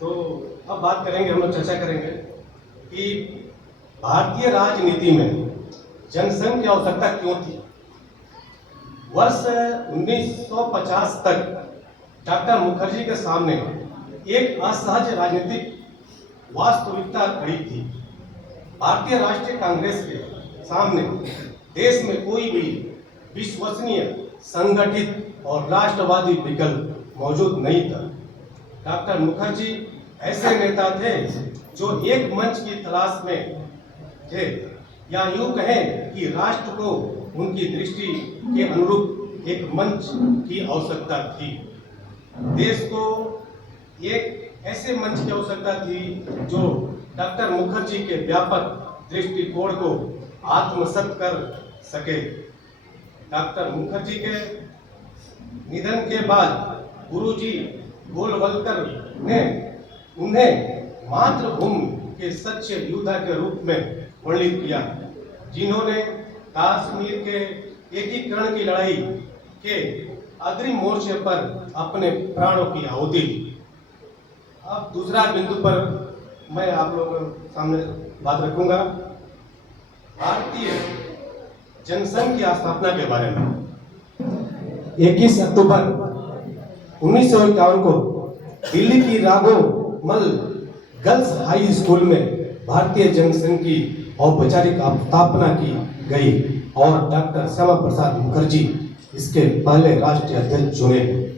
तो अब बात करेंगे, हम लोग चर्चा करेंगे कि भारतीय राजनीति में जनसंघ की आवश्यकता क्यों थी। वर्ष 1950 तक डॉक्टर मुखर्जी के सामने एक असहज राजनीतिक वास्तविकता खड़ी थी। भारतीय राष्ट्रीय कांग्रेस के सामने देश में कोई भी विश्वसनीय, संगठित और राष्ट्रवादी विकल्प मौजूद नहीं था। डॉक्टर मुखर्जी ऐसे नेता थे जो एक मंच की तलाश में थे, या यूं कहें कि राष्ट्र को उनकी दृष्टि के अनुरूप एक मंच की आवश्यकता थी। देश को एक ऐसे मंच की आवश्यकता थी जो डॉक्टर मुखर्जी के व्यापक दृष्टिकोण को आत्मसात कर सके। डॉक्टर मुखर्जी के निधन के बाद गुरुजी गोलवलकर ने उन्हें मातृभूमि के सच्चे योद्धा के रूप में वर्णित किया, जिन्होंने कश्मीर के एकीकरण की लड़ाई के अग्रिम मोर्चे पर अपने प्राणों की आहुति दी। अब दूसरा बिंदु पर मैं आप लोगों के सामने बात रखूंगा, भारतीय जनसंघ की स्थापना के बारे में। 21 अक्टूबर 1951 को दिल्ली की राघोमल गर्ल्स हाई स्कूल में भारतीय जनसंघ की औपचारिक स्थापना की गई और डॉक्टर श्यामा प्रसाद मुखर्जी इसके पहले राष्ट्रीय अध्यक्ष चुने गए।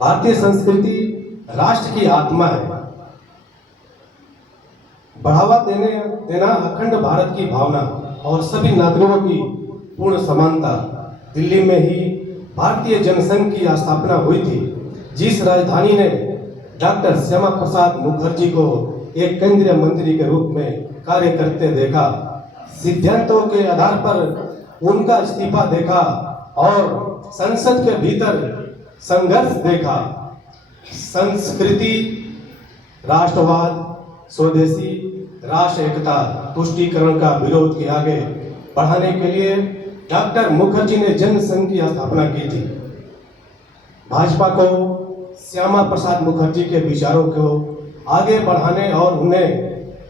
भारतीय संस्कृति राष्ट्र की आत्मा है। बढ़ावा देना अखंड भारत की भावना और सभी नागरिकों की पूर्ण समानता। दिल्ली में ही भारतीय जनसंघ की स्थापना हुई थी, जिस राजधानी ने डॉक्टर श्यामा प्रसाद मुखर्जी को एक केंद्रीय मंत्री के रूप में कार्य करते देखा। सिद्धांतों के आधार पर उनका इस्तीफा देखा और संसद के भीतर संघर्ष देखा। संस्कृति, राष्ट्रवाद, स्वदेशी, राष्ट्र एकता, तुष्टीकरण का विरोध के आगे बढ़ाने के लिए डॉक्टर मुखर्जी ने जनसंघ की स्थापना की थी। भाजपा को श्यामा प्रसाद मुखर्जी के विचारों को आगे बढ़ाने और उन्हें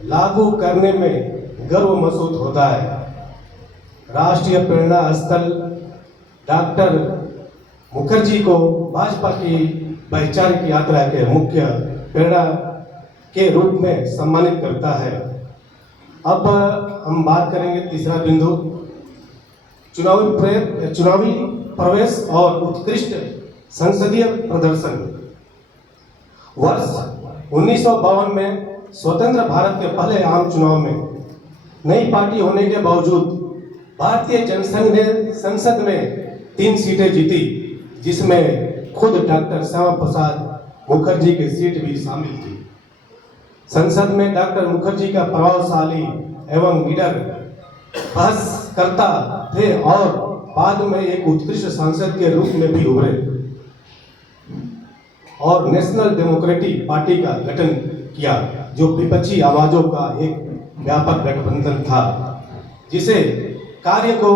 लागू करने में गर्व महसूस होता है। राष्ट्रीय प्रेरणा स्थल डॉक्टर मुखर्जी को भाजपा की वैचारिक यात्रा के मुख्य प्रेरणा के रूप में सम्मानित करता है। अब हम बात करेंगे तीसरा बिंदु, चुनावी प्रवेश और उत्कृष्ट संसदीय प्रदर्शन। वर्ष 1952 में स्वतंत्र भारत के पहले आम चुनाव में नई पार्टी होने के बावजूद भारतीय जनसंघ ने संसद में 3 सीटें जीती, जिसमें खुद डॉक्टर श्यामा प्रसाद मुखर्जी की सीट भी शामिल थी। संसद में डॉक्टर मुखर्जी का प्रभावशाली एवं निडर बहसकर्ता थे और बाद में एक उत्कृष्ट सांसद के रूप में भी उभरे और नेशनल डेमोक्रेटिक पार्टी का गठन किया, जो विपक्षी आवाजों का एक व्यापक गठबंधन था, जिसे कार्य को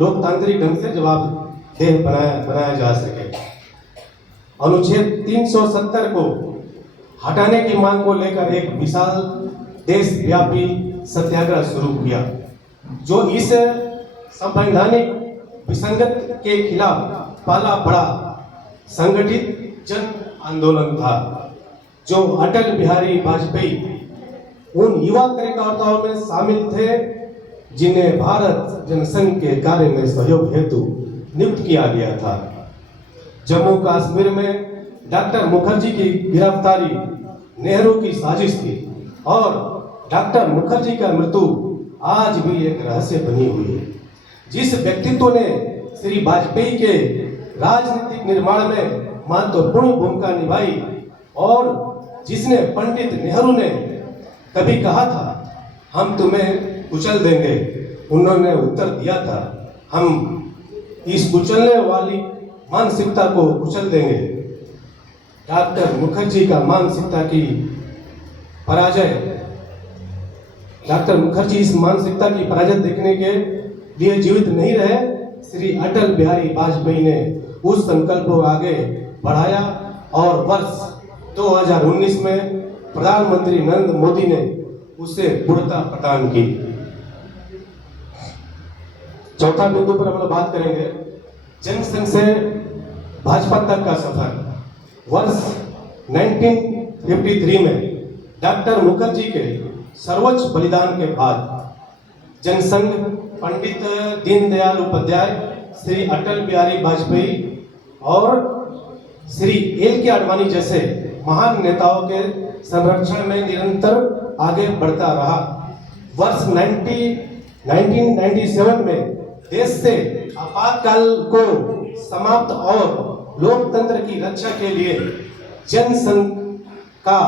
लोकतांत्रिक ढंग से जवाबदेह बनाया जा सके। अनुच्छेद 370 को हटाने की मांग को लेकर एक विशाल देशव्यापी सत्याग्रह शुरू किया, जो इस संवैधानिक विसंगत के खिलाफ पहला बड़ा संगठित जन आंदोलन था। जो अटल बिहारी वाजपेयी उन युवा कार्यकर्ताओं में शामिल थे जिन्हें भारत जनसंघ के कार्य में सहयोग हेतु नियुक्त किया गया था। जम्मू कश्मीर में डॉक्टर मुखर्जी की गिरफ्तारी नेहरू की साजिश थी और डॉक्टर मुखर्जी का मृत्यु आज भी एक रहस्य बनी हुई है। जिस व्यक्तित्व ने श्री वाजपेयी के राजनीतिक निर्माण में महत्वपूर्ण भूमिका निभाई और जिसने पंडित नेहरू ने कभी कहा था, हम तुम्हें कुचल देंगे, उन्होंने उत्तर दिया था, हम इस कुचलने वाली मानसिकता को कुचल देंगे। डॉक्टर मुखर्जी का मानसिकता की पराजय, डॉक्टर मुखर्जी इस मानसिकता की पराजय देखने के लिए जीवित नहीं रहे। श्री अटल बिहारी वाजपेयी ने उस संकल्प को आगे बढ़ाया और वर्ष 2019 में प्रधानमंत्री नरेंद्र मोदी ने उसे पूर्णता प्रदान की। चौथा बिंदु पर हम लोग बात करेंगे, जनसंघ से भाजपा तक का सफर। वर्ष 1953 में डॉक्टर मुखर्जी के सर्वोच्च बलिदान के बाद जनसंघ पंडित दीनदयाल उपाध्याय, श्री अटल बिहारी वाजपेयी और श्री एल के आडवाणी जैसे महान नेताओं के संरक्षण में निरंतर आगे बढ़ता रहा। वर्ष 1997 में देश से आपातकाल को समाप्त और लोकतंत्र की रक्षा के लिए जनसंघ का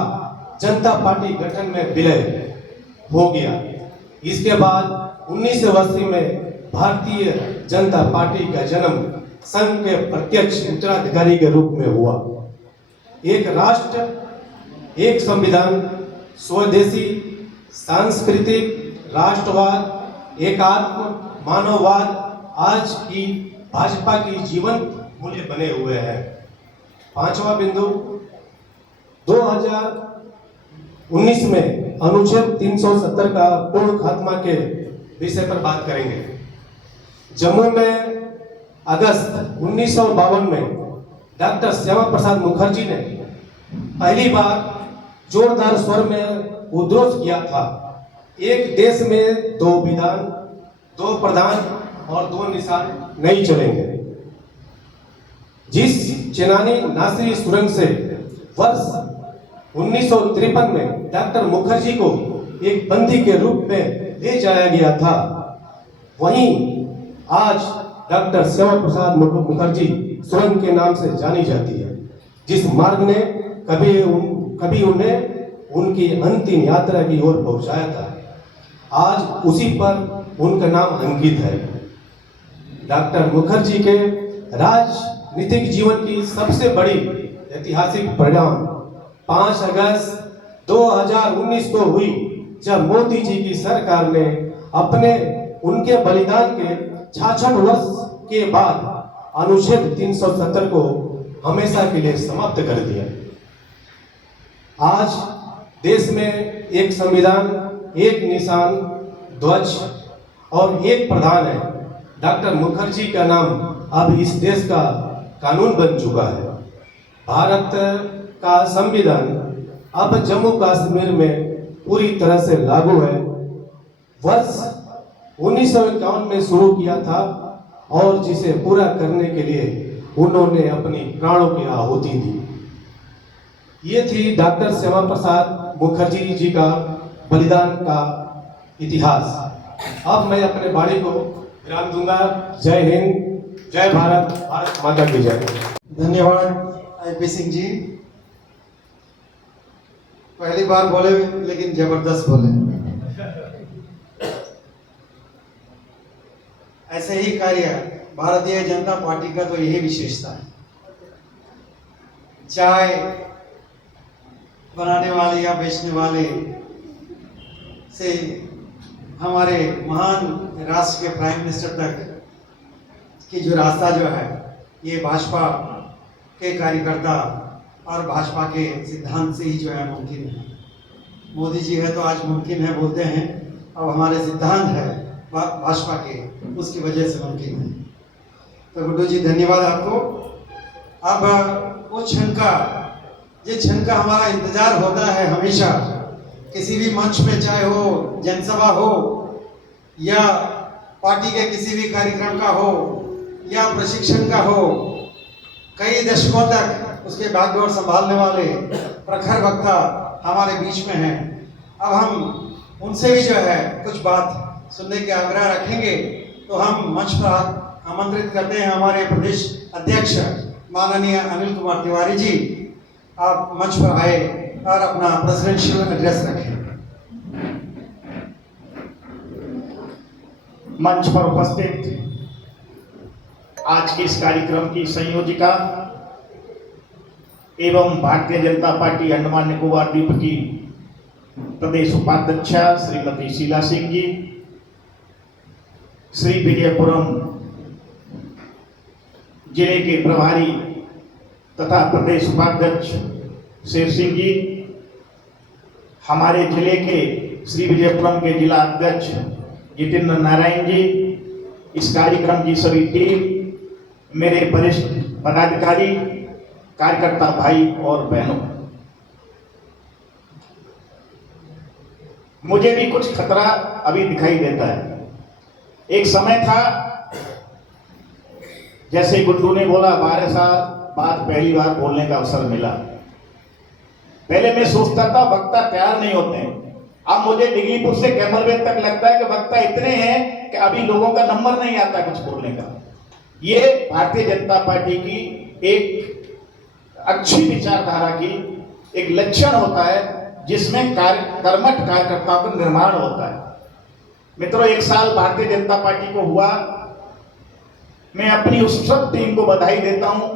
जनता पार्टी गठन में विलय हो गया। इसके बाद 1980 में भारतीय जनता पार्टी का जन्म संघ के प्रत्यक्ष उत्तराधिकारी के रूप में हुआ। एक राष्ट्र, एक संविधान, स्वदेशी, सांस्कृतिक, राष्ट्रवाद, एकात्म, मानववाद आज की भाजपा की जीवन मूल्य बने हुए हैं। पांचवा बिंदु, 2019 में अनुच्छेद 370 का पूर्ण खात्मा के विषय पर बात करेंगे। जम्मू में अगस्त 1952 में डॉक्टर श्यामा प्रसाद मुखर्जी ने पहली बार जोरदार स्वर में उद्घोष किया था, एक देश में दो विधान, दो प्रधान और दो निशान नहीं चलेंगे। जिस चेनानी नासिरी सुरंग से वर्ष 1953 में डॉक्टर मुखर्जी को एक बंदी के रूप में ले जाया गया था, वहीं आज डॉक्टर श्यामा प्रसाद मुखर्जी सुरंग के नाम से जानी जाती है, जिस मार्ग ने कभी उन्हें उनकी अंतिम यात्रा की ओर पहुंचाया था। आज उसी पर उनका नाम अंकित है। डॉक्टर मुखर्जी के राजनीतिक जीवन की सबसे बड़ी ऐतिहासिक परिणाम 5 अगस्त 2019 को हुई, जब मोदी जी की सरकार ने उनके बलिदान के 66 वर्ष के बाद अनुच्छेद 370 को हमेशा के लिए समाप्त कर दिया। आज देश में एक संविधान, एक निशान, ध्वज और एक प्रधान है। डॉक्टर मुखर्जी का नाम अब इस देश का कानून बन चुका है। भारत का संविधान अब जम्मू कश्मीर में पूरी तरह से लागू है। वर्ष 1951 में शुरू किया था और जिसे पूरा करने के लिए उन्होंने अपनी प्राणों की आहुति दी। ये थी डॉक्टर श्यामा प्रसाद मुखर्जी जी का बलिदान का इतिहास। अब मैं अपने बाणी को विराम दूंगा। जय हिंद, जय भारत, भारत माता की जय। धन्यवाद आईपी सिंह जी। पहली बार बोले लेकिन जबरदस्त बोले। ऐसे ही कार्य भारतीय जनता पार्टी का तो यही विशेषता है। चाय बनाने वाले या बेचने वाले से हमारे महान राष्ट्र के प्राइम मिनिस्टर तक की जो रास्ता जो है, ये भाजपा के कार्यकर्ता और भाजपा के सिद्धांत से ही जो है मुमकिन है। मोदी जी है तो आज मुमकिन है बोलते हैं, अब हमारे सिद्धांत है भाजपा के, उसकी वजह से मुमकिन है। तो गुड्डू जी धन्यवाद आपको। अब वो क्षण का हमारा इंतजार होता है हमेशा, किसी भी मंच में, चाहे हो जनसभा हो या पार्टी के किसी भी कार्यक्रम का हो या प्रशिक्षण का हो, कई दशकों तक उसके बागडोर संभालने वाले प्रखर वक्ता हमारे बीच में हैं। अब हम उनसे भी जो है कुछ बात सुनने के आग्रह रखेंगे। तो हम मंच पर आमंत्रित करते हैं हमारे प्रदेश अध्यक्ष माननीय अनिल कुमार तिवारी जी, आप मंच पर आए और अपना प्रेसिडेंशियल एड्रेस रखें। मंच पर उपस्थित आज के इस कार्यक्रम की संयोजिका एवं भारतीय जनता पार्टी अंडमान निकोबार द्वीप की प्रदेश उपाध्यक्षा श्रीमती शीला सिंह जी, श्री विजयपुरम जिले के प्रभारी तथा प्रदेश उपाध्यक्ष शेर सिंह जी, हमारे जिले के श्री विजयपुरम के जिला अध्यक्ष जितेंद्र नारायण जी, इस कार्यक्रम की सभी टीम, मेरे वरिष्ठ पदाधिकारी, कार्यकर्ता भाई और बहनों, मुझे भी कुछ खतरा अभी दिखाई देता है। एक समय था, जैसे गुड्डू ने बोला, 12 साल बाद पहली बार बोलने का अवसर मिला। पहले मैं सोचता था वक्ता तैयार नहीं होते हैं। अब मुझे डिगलीपुर से कैमलवेल तक लगता है कि वक्ता इतने हैं कि अभी लोगों का नंबर नहीं आता कुछ बोलने का। ये भारतीय जनता पार्टी की एक अच्छी विचारधारा की एक लक्षण होता है, जिसमें कर्मठ कार्यकर्ताओं का निर्माण होता है। मित्रों, 1 साल भारतीय जनता पार्टी को हुआ। मैं अपनी उस सब टीम को बधाई देता हूं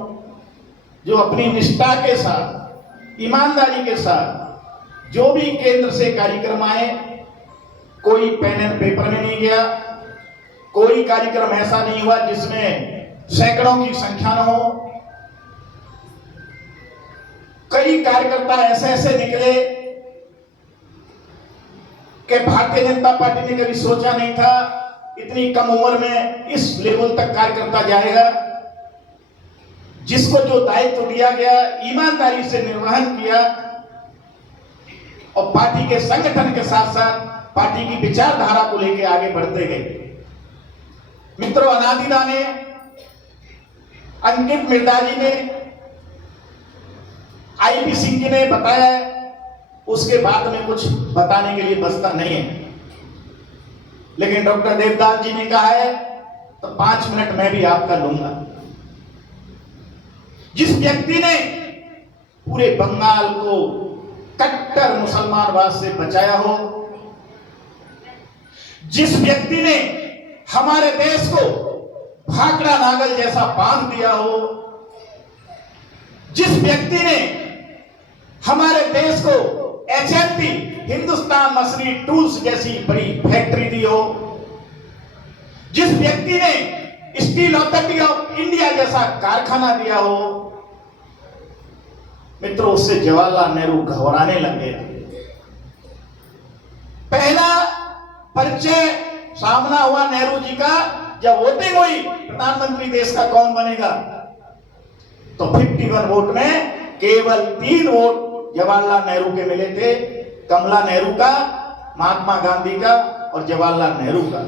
जो अपनी निष्ठा के साथ, ईमानदारी के साथ जो भी केंद्र से कार्यक्रम आए, कोई पेन एंड पेपर में नहीं गया, कोई कार्यक्रम ऐसा नहीं हुआ जिसमें सैकड़ों की संख्या न हो। कई कार्यकर्ता ऐसे ऐसे निकले कि भारतीय जनता पार्टी ने कभी सोचा नहीं था इतनी कम उम्र में इस लेवल तक कार्यकर्ता जाएगा। जिसको जो दायित्व दिया गया ईमानदारी से निर्वहन किया और पार्टी के संगठन के साथ साथ पार्टी की विचारधारा को लेकर आगे बढ़ते गए। मित्रों, अनादिदा ने, अंकित मिर्दा जी ने, आईपी सिंह जी ने बताया, उसके बाद में कुछ बताने के लिए बचता नहीं है। लेकिन डॉक्टर देवदास जी ने कहा है तो 5 मिनट मैं भी आपका लूंगा। जिस व्यक्ति ने पूरे बंगाल को कट्टर मुसलमानवाद से बचाया हो, जिस व्यक्ति ने हमारे देश को भाखड़ा नागल जैसा बांध दिया हो, जिस व्यक्ति ने हमारे देश को एचएमटी हिंदुस्तान मशीनरी टूल्स जैसी बड़ी फैक्ट्री दी हो, जिस व्यक्ति ने स्टील अथॉरिटी ऑफ इंडिया जैसा कारखाना दिया हो, मित्रों, उससे जवाहरलाल नेहरू घबराने लगे। पहला परिचय सामना हुआ नेहरू जी का जब वोटिंग हुई प्रधानमंत्री देश का कौन बनेगा, तो 51 वोट में केवल 3 वोट जवाहरलाल नेहरू के मिले थे। कमला नेहरू का, महात्मा गांधी का और जवाहरलाल नेहरू का।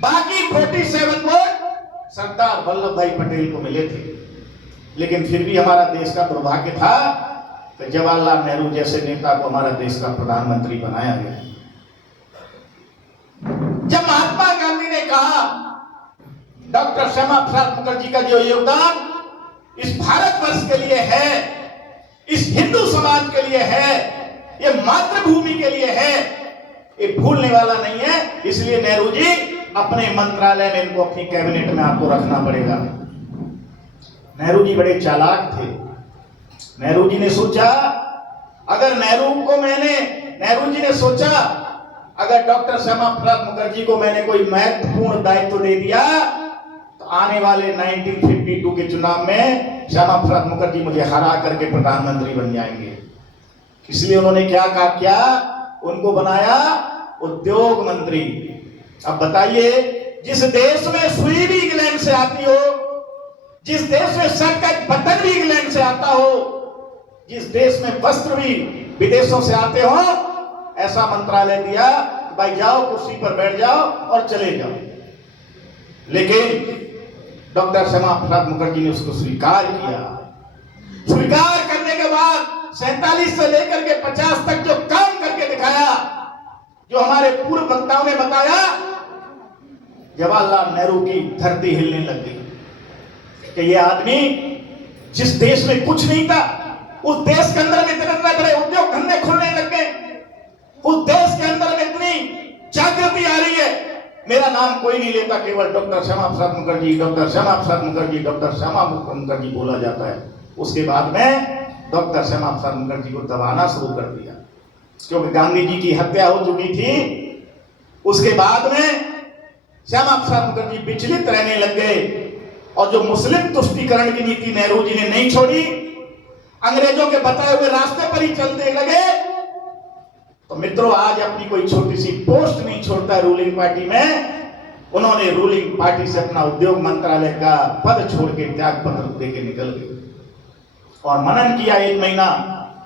बाकी 47 वोट सरदार वल्लभ भाई पटेल को मिले थे। लेकिन फिर भी हमारा देश का दुर्भाग्य था कि जवाहरलाल नेहरू जैसे नेता को हमारा देश का प्रधानमंत्री बनाया गया। जब महात्मा गांधी ने कहा डॉक्टर श्यामा प्रसाद मुखर्जी का जो योगदान इस भारतवर्ष के लिए है, इस हिंदू समाज के लिए है, ये मातृभूमि के लिए है, ये भूलने वाला नहीं है। इसलिए नेहरू जी अपने मंत्रालय में इनको अपनी कैबिनेट में आपको रखना पड़ेगा। नेहरू जी बड़े चालाक थे। नेहरू जी ने सोचा अगर नेहरू जी ने सोचा अगर डॉक्टर श्यामा प्रसाद मुखर्जी को मैंने कोई महत्वपूर्ण दायित्व दे दिया तो आने वाले 1952 के चुनाव में श्यामा प्रसाद मुखर्जी मुझे हरा करके प्रधानमंत्री बन जाएंगे। इसलिए उन्होंने क्या किया, उनको बनाया उद्योग मंत्री। अब बताइए, जिस देश में सुई भी इंग्लैंड से आती हो, जिस देश में शर्ट का बटन भी इंग्लैंड से आता हो, जिस देश में वस्त्र भी विदेशों से आते हो, ऐसा मंत्रालय दिया, भाई जाओ कुर्सी पर बैठ जाओ और चले जाओ। लेकिन डॉक्टर श्यामा प्रसाद मुखर्जी ने उसको स्वीकार किया। स्वीकार करने के बाद 47 से लेकर के 50 तक जो काम करके दिखाया, जो हमारे पूर्व वक्ताओं ने बताया, जवाहरलाल नेहरू की धरती हिलने लग गई कि ये आदमी जिस देश में कुछ नहीं था, उस देश के अंदर में इतने बड़े उद्योग धंधे खुलने लग गए, उस देश के अंदर में इतनी जागृति आ रही है। मेरा नाम कोई नहीं लेता, केवल doctor Shyama Prasad Mukherjee, doctor Shyama Prasad Mukherjee, doctor Shyama Mukherjee बोला जाता है। उसके बाद में डॉक्टर श्यामा प्रसाद मुखर्जी को दबाना शुरू कर दिया, क्योंकि गांधी जी की हत्या हो चुकी थी। उसके बाद में श्यामा प्रसाद मुखर्जी विचलित रहने लग गए और जो मुस्लिम तुष्टीकरण की नीति नेहरू जी ने नहीं छोड़ी, अंग्रेजों के बताए हुए रास्ते पर ही चलते लगे। तो मित्रों, आज अपनी कोई छोटी सी पोस्ट नहीं छोड़ता है रूलिंग पार्टी में। उन्होंने रूलिंग पार्टी से अपना उद्योग मंत्रालय का पद छोड़ के त्याग पत्र देके निकल गए और मनन किया 1 महीना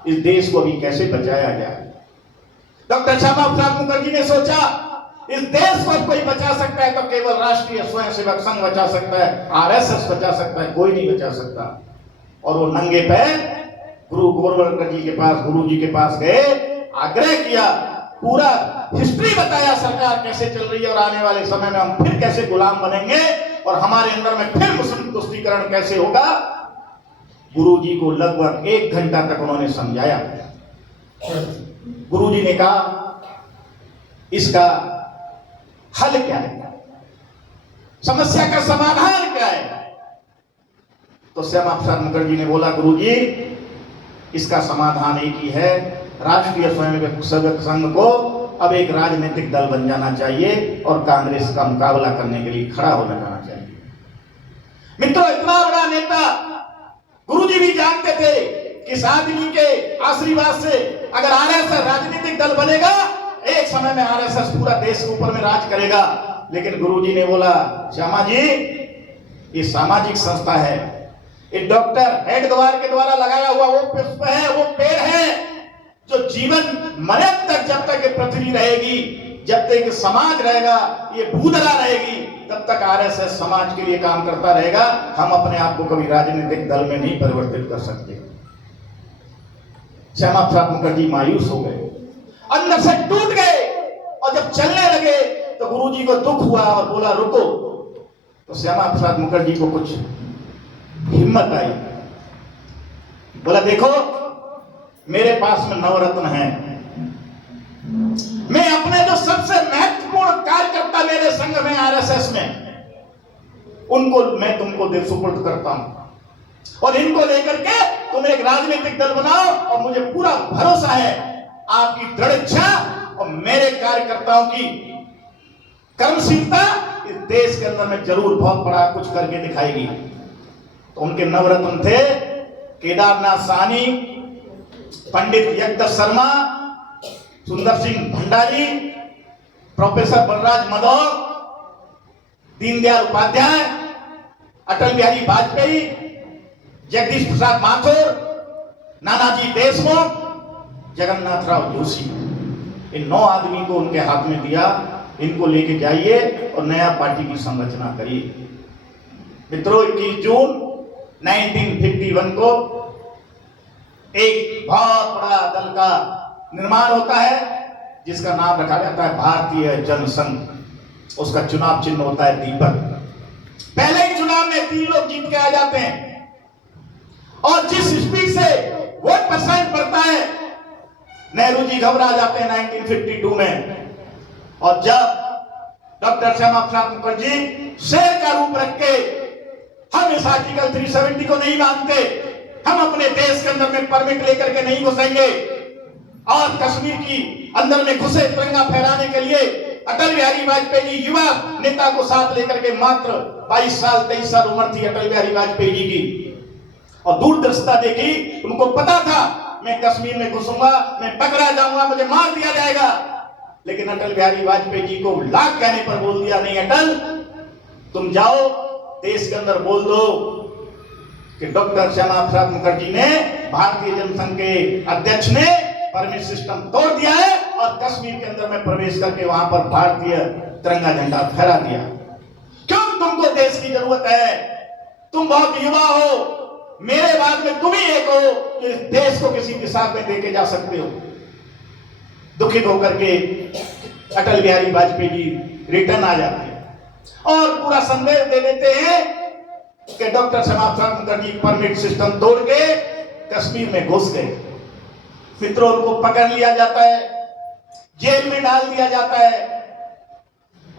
इस देश को भी कैसे बचाया जाए। डॉक्टर श्यामा प्रसाद मुखर्जी ने सोचा इस देश को कोई बचा सकता है तो केवल राष्ट्रीय स्वयंसेवक संघ बचा सकता है, आरएसएस बचा सकता है, कोई नहीं बचा सकता। और वो नंगे पैर गुरु गोरवलकर जी के पास, गुरु जी के पास गए, आग्रह किया, पूरा हिस्ट्री बताया सरकार कैसे चल रही है और आने वाले समय में हम फिर कैसे गुलाम बनेंगे और हमारे अंदर में फिर मुस्लिम तुष्टीकरण कैसे होगा। गुरुजी को लगभग 1 घंटा तक उन्होंने समझाया। गुरुजी ने कहा इसका हल क्या है, समस्या का समाधान क्या है। तो श्यामा प्रसाद मुखर्जी ने बोला, गुरुजी इसका समाधान एक ही है, राष्ट्रीय स्वयंसेवक संघ को अब एक राजनीतिक दल बन जाना चाहिए और कांग्रेस का मुकाबला करने के लिए खड़ा हो जाना चाहिए। मित्रों, इतना बड़ा नेता गुरुजी भी जानते थे कि इस आदमी के आशीर्वाद से अगर आरएसएस राजनीतिक दल बनेगा, एक समय में आरएसएस पूरा देश के ऊपर में राज करेगा। लेकिन गुरुजी ने बोला, श्यामा जी, ये सामाजिक संस्था है, ये डॉक्टर हेडगेवार के द्वारा लगाया हुआ वो पुष्प है, वो पेड़ है जो जीवन मरे तक, जब तक ये पृथ्वी रहेगी, जब तक समाज रहेगा, ये भूधरा रहेगी, तब तक आरएसएस समाज के लिए काम करता रहेगा। हम अपने आप को कभी राजनीतिक दल में नहीं परिवर्तित कर सकते। श्यामा प्रसाद मुखर्जी मायूस हो गए, अंदर से टूट गए, और जब चलने लगे तो गुरुजी को दुख हुआ और बोला रुको। तो श्यामा प्रसाद मुखर्जी को कुछ हिम्मत आई, बोला देखो मेरे पास में नवरत्न है, मैं अपने जो सबसे महत्वपूर्ण कार्यकर्ता मेरे संघ में आरएसएस में, उनको मैं तुमको दे सुपुर्द करता हूं और इनको लेकर के तुम एक राजनीतिक दल बनाओ, और मुझे पूरा भरोसा है आपकी दृढ़ इच्छा और मेरे कार्यकर्ताओं की कर्मशीलता इस देश के अंदर में जरूर बहुत बड़ा कुछ करके दिखाएगी। तो उनके नवरत्न थे केदारनाथ साहनी, पंडित यज्ञ शर्मा, सुंदर सिंह भंडारी, प्रोफेसर बलराज माधव, दीनदयाल उपाध्याय, अटल बिहारी वाजपेयी, जगदीश प्रसाद माथुर, नानाजी देशमुख, जगन्नाथ राव जोशी। इन 9 आदमी को उनके हाथ में दिया, इनको लेके जाइए और नया पार्टी की संरचना करिए। मित्रों, 21 जून 1951 को एक बहुत बड़ा दल का निर्माण होता है, जिसका नाम रखा जाता है भारतीय जनसंघ। उसका चुनाव चिन्ह होता है दीपक। पहले ही चुनाव में 3 लोग जीत के आ जाते हैं, और जिस स्पीड से वोट परसेंट बढ़ता है, नेहरू जी घबरा जाते हैं 1952 में। और जब डॉक्टर श्यामा प्रसाद मुखर्जी शेर का रूप रख के, हम इस आर्टिकल 370 को नहीं मानते, हम अपने देश के अंदर में परमिट लेकर के नहीं घुसेंगे, और कश्मीर की अंदर में घुसे तिरंगा फहराने के लिए अटल बिहारी वाजपेयी जी युवा नेता को साथ लेकर के, मात्र 22 साल 23 साल उम्र थी अटल बिहारी वाजपेयी जी की, और दूरदर्शिता देखी। उनको पता था मैं कश्मीर में घुसूंगा, मैं पकड़ा जाऊंगा, मुझे मार दिया जाएगा। लेकिन अटल बिहारी वाजपेयी जी को लाख कहने पर बोल दिया, नहीं अटल, तुम जाओ देश के अंदर बोल दो कि डॉक्टर श्यामा प्रसाद मुखर्जी ने, भारतीय जनसंघ के अध्यक्ष ने परमिट सिस्टम तोड़ दिया है और कश्मीर के अंदर में प्रवेश करके वहां पर भारतीय तिरंगा झंडा फहरा दिया। क्यों तुमको देश की जरूरत है? तुम बहुत युवा हो, मेरे बाद में तुम ही एक हो कि इस देश को किसी दिशा में लेके जा सकते हो। दुखित होकर के अटल बिहारी वाजपेयी जी रिटर्न आ जाते हैं और पूरा संदेश दे देते हैं कि doctor Shyama Prasad Mukherjee permit system तोड़ के कश्मीर में घुस गए। मित्रों, उनको पकड़ लिया जाता है, जेल में डाल दिया जाता है,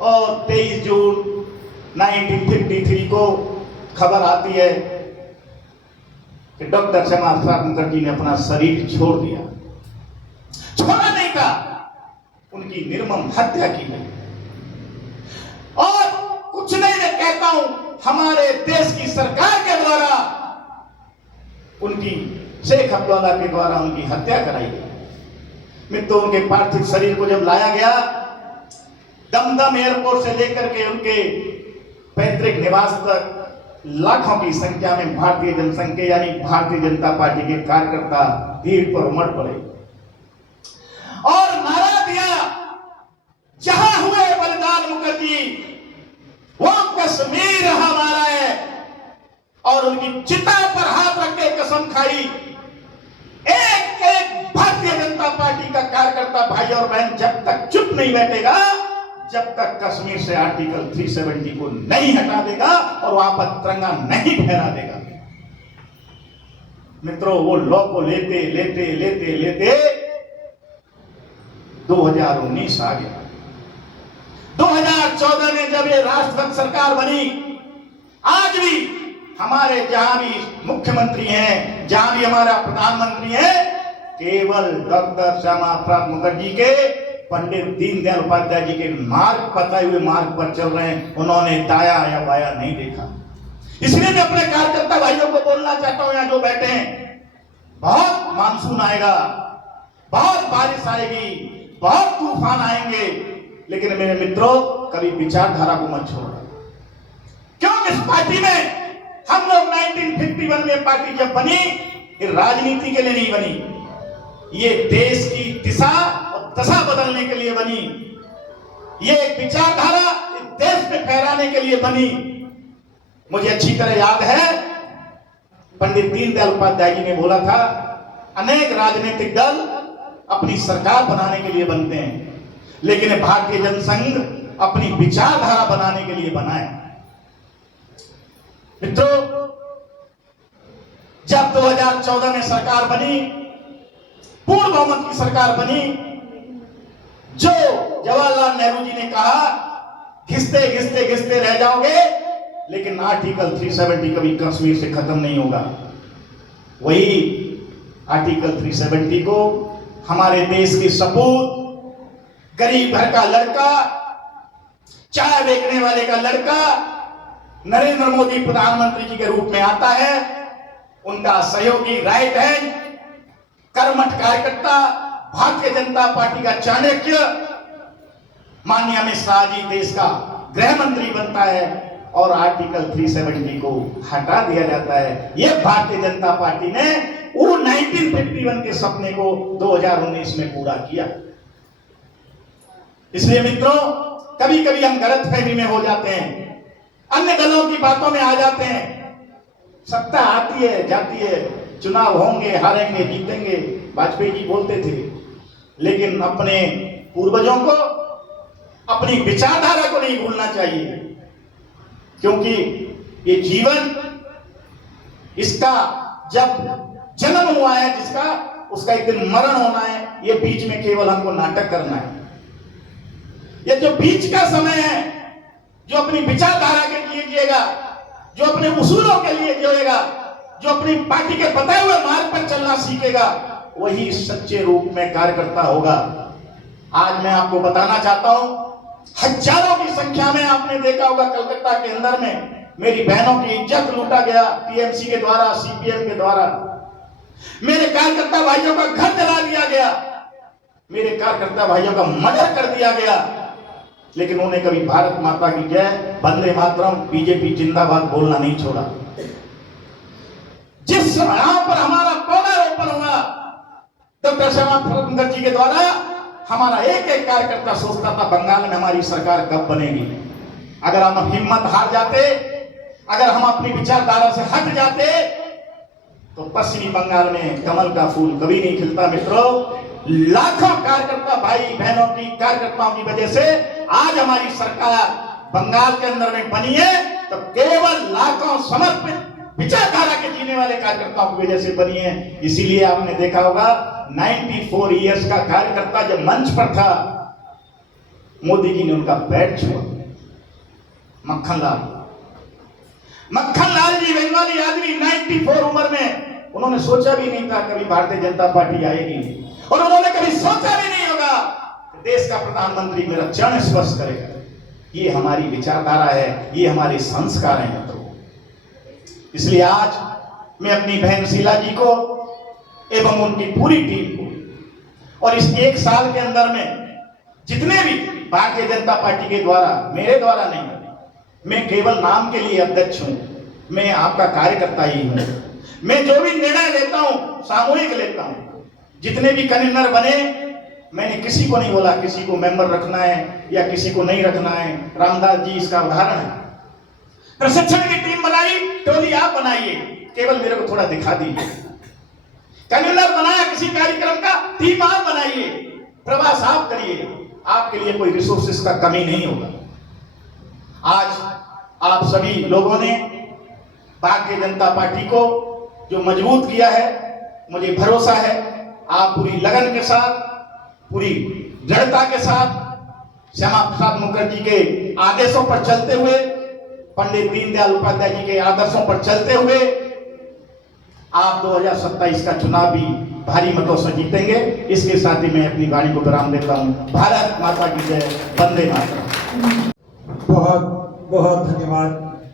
और 23 जून 1953 को खबर आती है कि डॉक्टर श्यामा प्रसाद मुखर्जी ने अपना शरीर छोड़ दिया। छोड़ा नहीं था, उनकी निर्मम हत्या की गई। और कुछ नहीं, मैं कहता हूं हमारे देश की सरकार के द्वारा, उनकी शेख अब्दुल्ला के द्वारा उनकी हत्या कराई गई। मित्रों, उनके पार्थिव शरीर को जब लाया गया, दमदम एयरपोर्ट से लेकर के उनके पैतृक निवास तक लाखों की संख्या में भारतीय जनसंघ के यानी भारतीय जनता पार्टी के कार्यकर्ता भीड़ पर उमड़ पड़े और नारा दिया, जहां हुए बलिदान मुखर्जी, वो कश्मीर हमारा है। और उनकी चिता पर हाथ रख के कसम खाई, एक एक भारतीय जनता पार्टी का कार्यकर्ता भाई और बहन जब तक चुप नहीं बैठेगा, जब तक कश्मीर से आर्टिकल 370 को नहीं हटा देगा और वहां पर तिरंगा नहीं फहरा देगा। मित्रों, वो लॉ को लेते लेते लेते लेते 2019 आ गया। 2014 में जब ये राष्ट्रपति सरकार बनी, आज भी हमारे जहां भी मुख्यमंत्री हैं, जहां भी हमारा प्रधानमंत्री है, केवल डॉक्टर श्यामा प्रसाद मुखर्जी के पंडित दीनदयाल उपाध्याय जी के मार्ग बताए हुए मार्ग पर चल रहे हैं, उन्होंने दाया या बाया नहीं देखा। इसलिए मैं अपने कार्यकर्ता भाइयों को बोलना चाहता हूं, यहां जो बैठे हैं, बहुत मानसून आएगा, बहुत बारिश आएगी, बहुत तूफान आएंगे, लेकिन मेरे मित्रों कभी विचारधारा को मत छोड़ो। क्यों? इस पार्टी में हम लोग 1951 में पार्टी जब बनी, ये राजनीति के लिए नहीं बनी, ये देश की दिशा और दशा बदलने के लिए बनी, ये एक विचारधारा इस देश में फहराने के लिए बनी। मुझे अच्छी तरह याद है, पंडित दीनदयाल उपाध्याय जी ने बोला था, अनेक राजनीतिक दल अपनी सरकार बनाने के लिए बनते हैं, लेकिन भारतीय जनसंघ अपनी विचारधारा बनाने के लिए बना है। मित्रों, जब 2014 में सरकार बनी, पूर्ण बहुमत की सरकार बनी, जो जवाहरलाल नेहरू जी ने कहा घिसते घिसते घिसते रह जाओगे, लेकिन आर्टिकल 370 कभी कश्मीर से खत्म नहीं होगा, वही आर्टिकल 370 को हमारे देश के सपूत, गरीब घर का लड़का, चाय बेचने वाले का लड़का नरेंद्र मोदी प्रधानमंत्री जी के रूप में आता है, उनका सहयोगी राइट हैंड, कर्मठ कार्यकर्ता, भारतीय जनता पार्टी का चाणक्य माननीय अमित शाह जी देश का गृह मंत्री बनता है और आर्टिकल 370 को हटा दिया जाता है। यह भारतीय जनता पार्टी ने वो 1951 के सपने को 2019 में पूरा किया। इसलिए मित्रों, कभी कभी हम गलतफहमी में हो जाते हैं, अन्य दलों की बातों में आ जाते हैं। सत्ता आती है जाती है, चुनाव होंगे, हारेंगे, जीतेंगे, वाजपेयी जी बोलते थे, लेकिन अपने पूर्वजों को, अपनी विचारधारा को नहीं भूलना चाहिए, क्योंकि ये जीवन, इसका जब जन्म हुआ है जिसका, उसका एक दिन मरण होना है। ये बीच में केवल हमको नाटक करना है। ये जो बीच का समय है, जो अपनी विचारधारा के लिए जिएगा, जो अपने उसूलों के लिए जिएगा, जो अपनी पार्टी के बताए हुए मार्ग पर चलना सीखेगा, वही सच्चे रूप में कार्यकर्ता होगा। आज मैं आपको बताना चाहता हूं, हजारों की संख्या में आपने देखा होगा कलकत्ता के अंदर में मेरी बहनों की इज्जत लूटा गया टीएमसी के द्वारा, सीपीएम के द्वारा। मेरे कार्यकर्ता भाइयों का घर जला दिया गया, मेरे कार्यकर्ता भाइयों का मर्डर कर दिया गया, लेकिन उन्हें कभी भारत माता की जय, वंदे मातरम, बीजेपी जिंदाबाद बोलना नहीं छोड़ा। जिस यहां पर हमारा पौधारोपण हुआ डॉक्टर श्यामा प्रसाद मुखर्जी के द्वारा, हमारा एक एक कार्यकर्ता सोचता था बंगाल में हमारी सरकार कब बनेगी। अगर हम हिम्मत हार जाते, अगर हम अपनी विचारधारा से हट जाते, तो पश्चिमी बंगाल में कमल का फूल कभी नहीं खिलता। मित्रों, लाखों कार्यकर्ता भाई बहनों की, कार्यकर्ताओं की वजह से आज हमारी सरकार बंगाल के अंदर में बनी है, तो केवल लाखों समर्पित विचारधारा के जीने वाले कार्यकर्ताओं की वजह से बनी है। इसीलिए आपने देखा होगा 94 इयर्स का कार्यकर्ता जब मंच पर था, मोदी जी ने उनका पैर छुआ। मक्खन लाल जी बंगाली आदमी, 94 उम्र में, उन्होंने सोचा भी नहीं था कभी भारतीय जनता पार्टी आएगी, और उन्होंने कभी सोचा भी नहीं होगा देश का प्रधानमंत्री मेरा चरण स्पर्श करेगा। ये हमारी विचारधारा है, ये हमारे संस्कार हैं मित्रों। इसलिए आज मैं अपनी बहन शीला जी को एवं उनकी पूरी टीम को, और इस एक साल के अंदर में जितने भी भारतीय जनता पार्टी के द्वारा, मेरे द्वारा नहीं, मैं केवल नाम के लिए अध्यक्ष हूं, मैं आपका कार्यकर्ता ही हूं। मैं जो भी निर्णय लेता हूं सामूहिक लेता हूं। जितने भी कन्वीनर बने, मैंने किसी को नहीं बोला किसी को मेंबर रखना है या किसी को नहीं रखना है। रामदास जी इसका उदाहरण है। प्रशिक्षण की टीम बनाई, टोली आप बनाइए, केवल मेरे को थोड़ा दिखा दीजिए। कन्वीनर बनाया किसी कार्यक्रम का, टीम आप बनाइए, प्रवास आप करिए, आपके लिए कोई रिसोर्सेस का कमी नहीं होगा। आज आप सभी लोगों ने भारतीय जनता पार्टी को जो मजबूत किया है, मुझे भरोसा है आप पूरी लगन के साथ, पूरी दृढ़ता के साथ श्यामा प्रसाद मुखर्जी के आदेशों पर चलते हुए, पंडित दीनदयाल उपाध्याय जी के आदर्शों पर चलते हुए आप 2027 का चुनाव भी भारी मतों से जीतेंगे। इसके साथ ही मैं अपनी गाड़ी को विराम देता हूँ। भारत माता की जय, वंदे मातरम। बहुत बहुत धन्यवाद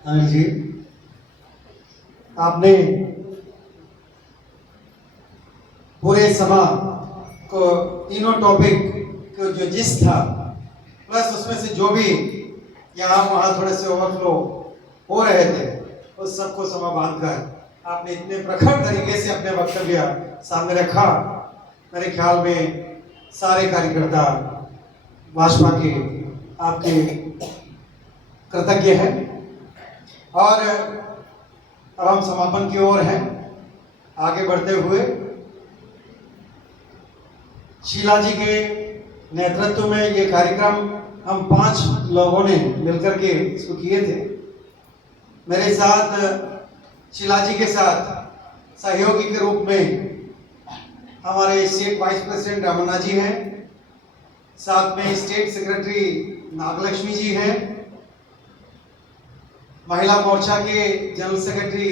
अनिल जी। आपने पूरे सभा को तीनों टॉपिक को जो जिस था प्लस उसमें से जो भी यहाँ वहाँ थोड़े से ओवरफ्लो हो रहे थे उस सबको सभा बांध कर आपने इतने प्रखर तरीके से अपने वक्तव्य सामने रखा। मेरे ख्याल में सारे कार्यकर्ता भाजपा के आपके कृतज्ञ हैं। और अब हम समापन की ओर हैं। आगे बढ़ते हुए शीला जी के नेतृत्व में ये कार्यक्रम हम 5 लोगों ने मिलकर के इसको किए थे। मेरे साथ शीला जी के साथ सहयोगी के रूप में हमारे स्टेट वाइस प्रेसिडेंट रमन्ना जी हैं, साथ में स्टेट सेक्रेटरी नागलक्ष्मी जी हैं, महिला मोर्चा के जनरल सेक्रेटरी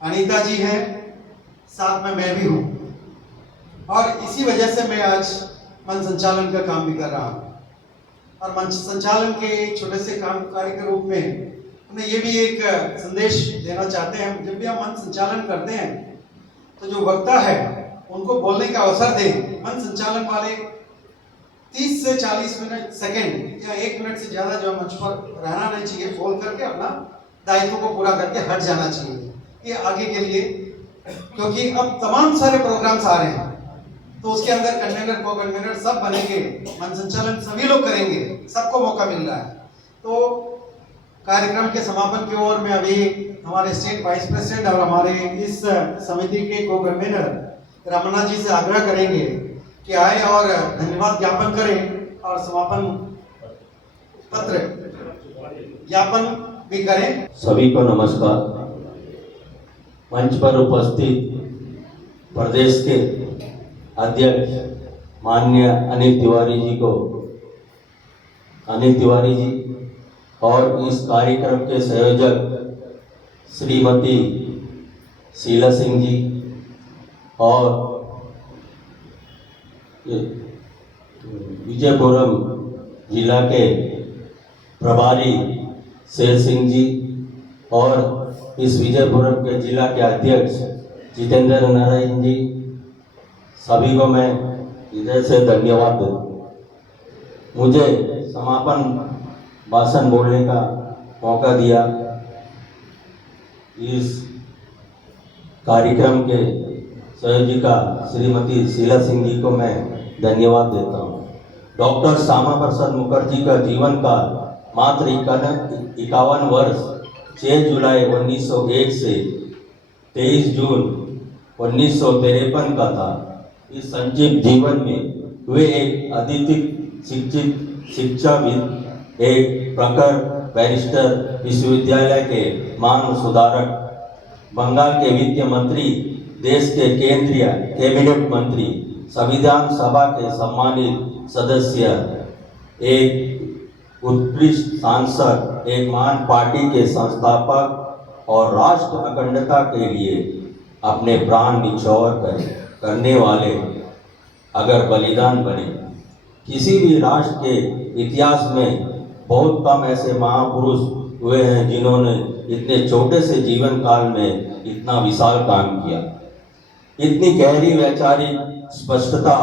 अनीता जी हैं, साथ में मैं भी हूं। और इसी वजह से मैं आज मंच संचालन का काम भी कर रहा हूं। और मंच संचालन के एक छोटे से काम कार्य के रूप में हमने ये भी एक संदेश देना चाहते हैं। जब भी हम मंच संचालन करते हैं तो जो वक्ता है उनको बोलने का अवसर दें। मंच संचालन वाले 30 से 40 मिनट सेकंड या 1 मिनट से ज्यादा जो मंच पर रहना नहीं चाहिए, बोल करके अपना दायित्व को पूरा करके हट जाना चाहिए। ये आगे के लिए, क्योंकि अब तमाम सारे प्रोग्राम्स आ रहे हैं तो उसके अंदर कन्वेनर को कन्वेनर सब बनेंगे, मंच संचालन सभी लोग करेंगे, सबको मौका मिल रहा है। तो कार्यक्रम के समापन की ओर में अभी हमारे स्टेट वाइस प्रेसिडेंट और हमारे इस समिति के को कन्वेनर रमन्ना जी से आग्रह करेंगे कि आए और धन्यवाद ज्ञापन करें और समापन पत्र ज्ञापन भी करें। सभी को नमस्कार। मंच पर उपस्थित प्रदेश के अध्यक्ष माननीय अनिल तिवारी जी और इस कार्यक्रम के संयोजक श्रीमती शीला सिंह जी और विजयपुरम जिला के प्रभारी शेर सिंह जी और इस विजयपुरम के जिला के अध्यक्ष जितेंद्र नारायण जी, सभी को मैं हृदय से धन्यवाद देता हूँ। मुझे समापन भाषण बोलने का मौका दिया। इस कार्यक्रम के संयोजिका श्रीमती शीला सिंह जी को मैं धन्यवाद देता हूँ। डॉक्टर श्यामा प्रसाद मुखर्जी का जीवन काल मात्र 51 वर्ष 6 जुलाई 1901 से 23 जून 1953 का था। इस संक्षिप्त जीवन में वे एक अद्वितीय शिक्षाविद, एक प्रखर बैरिस्टर, विश्वविद्यालय के मानव सुधारक, बंगाल के वित्त मंत्री, देश के केंद्रीय कैबिनेट मंत्री, संविधान सभा के सम्मानित सदस्य, एक उत्कृष्ट सांसद, एक महान पार्टी के संस्थापक और राष्ट्र अखंडता के लिए अपने प्राण निछावर करने वाले अगर बलिदान बने। किसी भी राष्ट्र के इतिहास में बहुत कम ऐसे महापुरुष हुए हैं जिन्होंने इतने छोटे से जीवन काल में इतना विशाल काम किया, इतनी गहरी वैचारिक स्पष्टता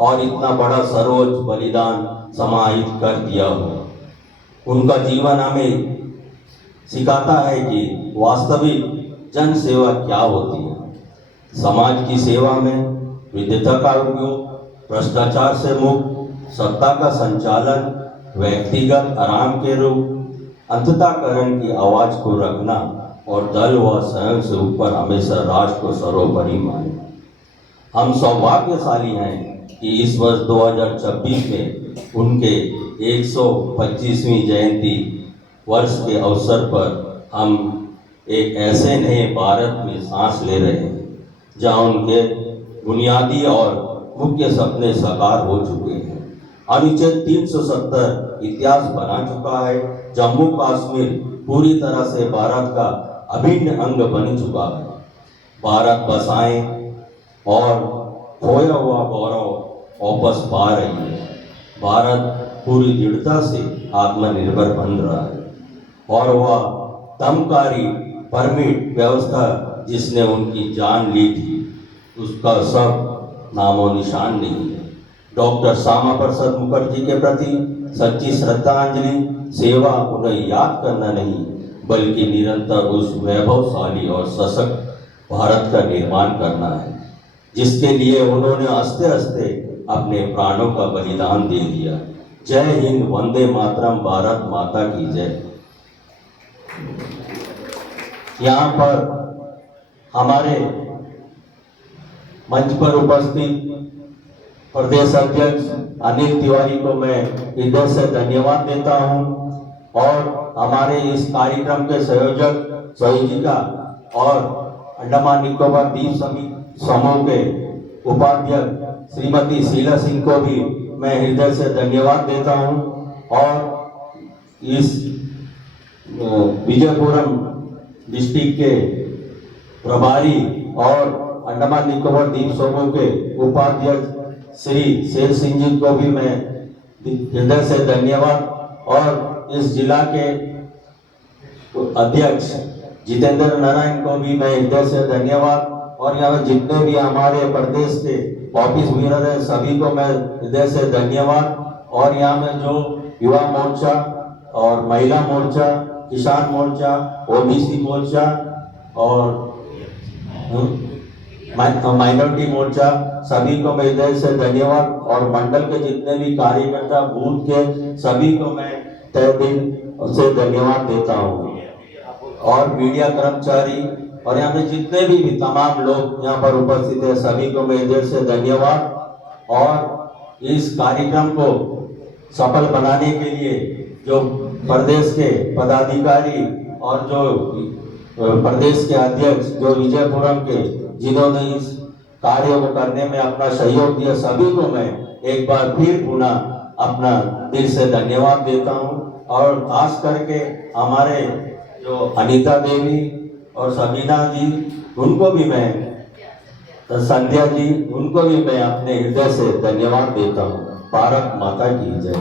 और इतना बड़ा सर्वोच्च बलिदान समाहित कर दिया हो। उनका जीवन हमें सिखाता है कि वास्तविक जन सेवा क्या होती है। समाज की सेवा में विद्वता का उपयोग, भ्रष्टाचार से मुक्त, सत्ता का संचालन, व्यक्तिगत आराम के रूप, अंतःकरण की आवाज को रखना और दल व स्वयं से ऊपर हमेशा राष्ट्र को सर्वोपरि माने। हम सौभाग्यशाली हैं कि इस वर्ष 2026 में उनके 125वीं जयंती वर्ष के अवसर पर हम एक ऐसे नए भारत में सांस ले रहे हैं जहां उनके बुनियादी और मुख्य सपने साकार हो चुके हैं। अनुच्छेद 370 इतिहास बना चुका है। जम्मू कश्मीर पूरी तरह से भारत का अभिन्न अंग बन चुका है। भारत बसाएं और खोया हुआ गौरव वापस पा रही है। भारत पूरी दृढ़ता से आत्मनिर्भर बन रहा है और वह दमकारी परमिट व्यवस्था जिसने उनकी जान ली थी उसका सब नामो निशान नहीं है। डॉक्टर श्यामा प्रसाद मुखर्जी के प्रति सच्ची श्रद्धांजलि सेवा उन्हें याद करना नहीं बल्कि निरंतर उस वैभवशाली और सशक्त भारत का निर्माण करना है जिसके लिए उन्होंने हंसते हंसते अपने प्राणों का बलिदान दे दिया। जय हिंद, वंदे मातरम, भारत माता की जय। यहाँ पर हमारे मंच पर उपस्थित प्रदेश अध्यक्ष अनिल तिवारी को मैं हृदय से धन्यवाद देता हूँ और हमारे इस कार्यक्रम के संयोजिका और अंडमान निकोबार द्वीप समूह के उपाध्यक्ष श्रीमती शीला सिंह को भी मैं हृदय से धन्यवाद देता हूँ और इस विजयपुरम डिस्ट्रिक्ट के प्रभारी और अंडमान निकोबार द्वीप समूह के उपाध्यक्ष श्री शेर सिंह जी को भी मैं हृदय से धन्यवाद और इस जिला के अध्यक्ष जितेंद्र नारायण को भी मैं हृदय से धन्यवाद और यहाँ जितने भी हमारे प्रदेश के ऑफिस व्यूअर हैं सभी को मैं हृदय से धन्यवाद और यहाँ में जो युवा मोर्चा और महिला मोर्चा, किसान मोर्चा, ओबीसी मोर्चा और माइनॉरिटी मोर्चा सभी को मैं हृदय से धन्यवाद और मंडल के जितने भी कार्यकर्ता बूथ के सभी को मैं तहे दिल से धन्यवाद देता हूँ और मीडिया कर्मचारी और यहाँ पे जितने भी तमाम लोग यहाँ पर उपस्थित है सभी को मैं हृदय से धन्यवाद और इस कार्यक्रम को सफल बनाने के लिए जो प्रदेश के पदाधिकारी और जो प्रदेश के अध्यक्ष जो विजयपुरम के जिन्होंने इस कार्य को करने में अपना सहयोग दिया सभी को मैं एक बार फिर पुनः अपना दिल से धन्यवाद देता हूँ और खास करके हमारे जो अनीता देवी और सबीना जी उनको भी मैं संध्या जी उनको भी मैं अपने हृदय से धन्यवाद देता हूँ। भारत माता की जय।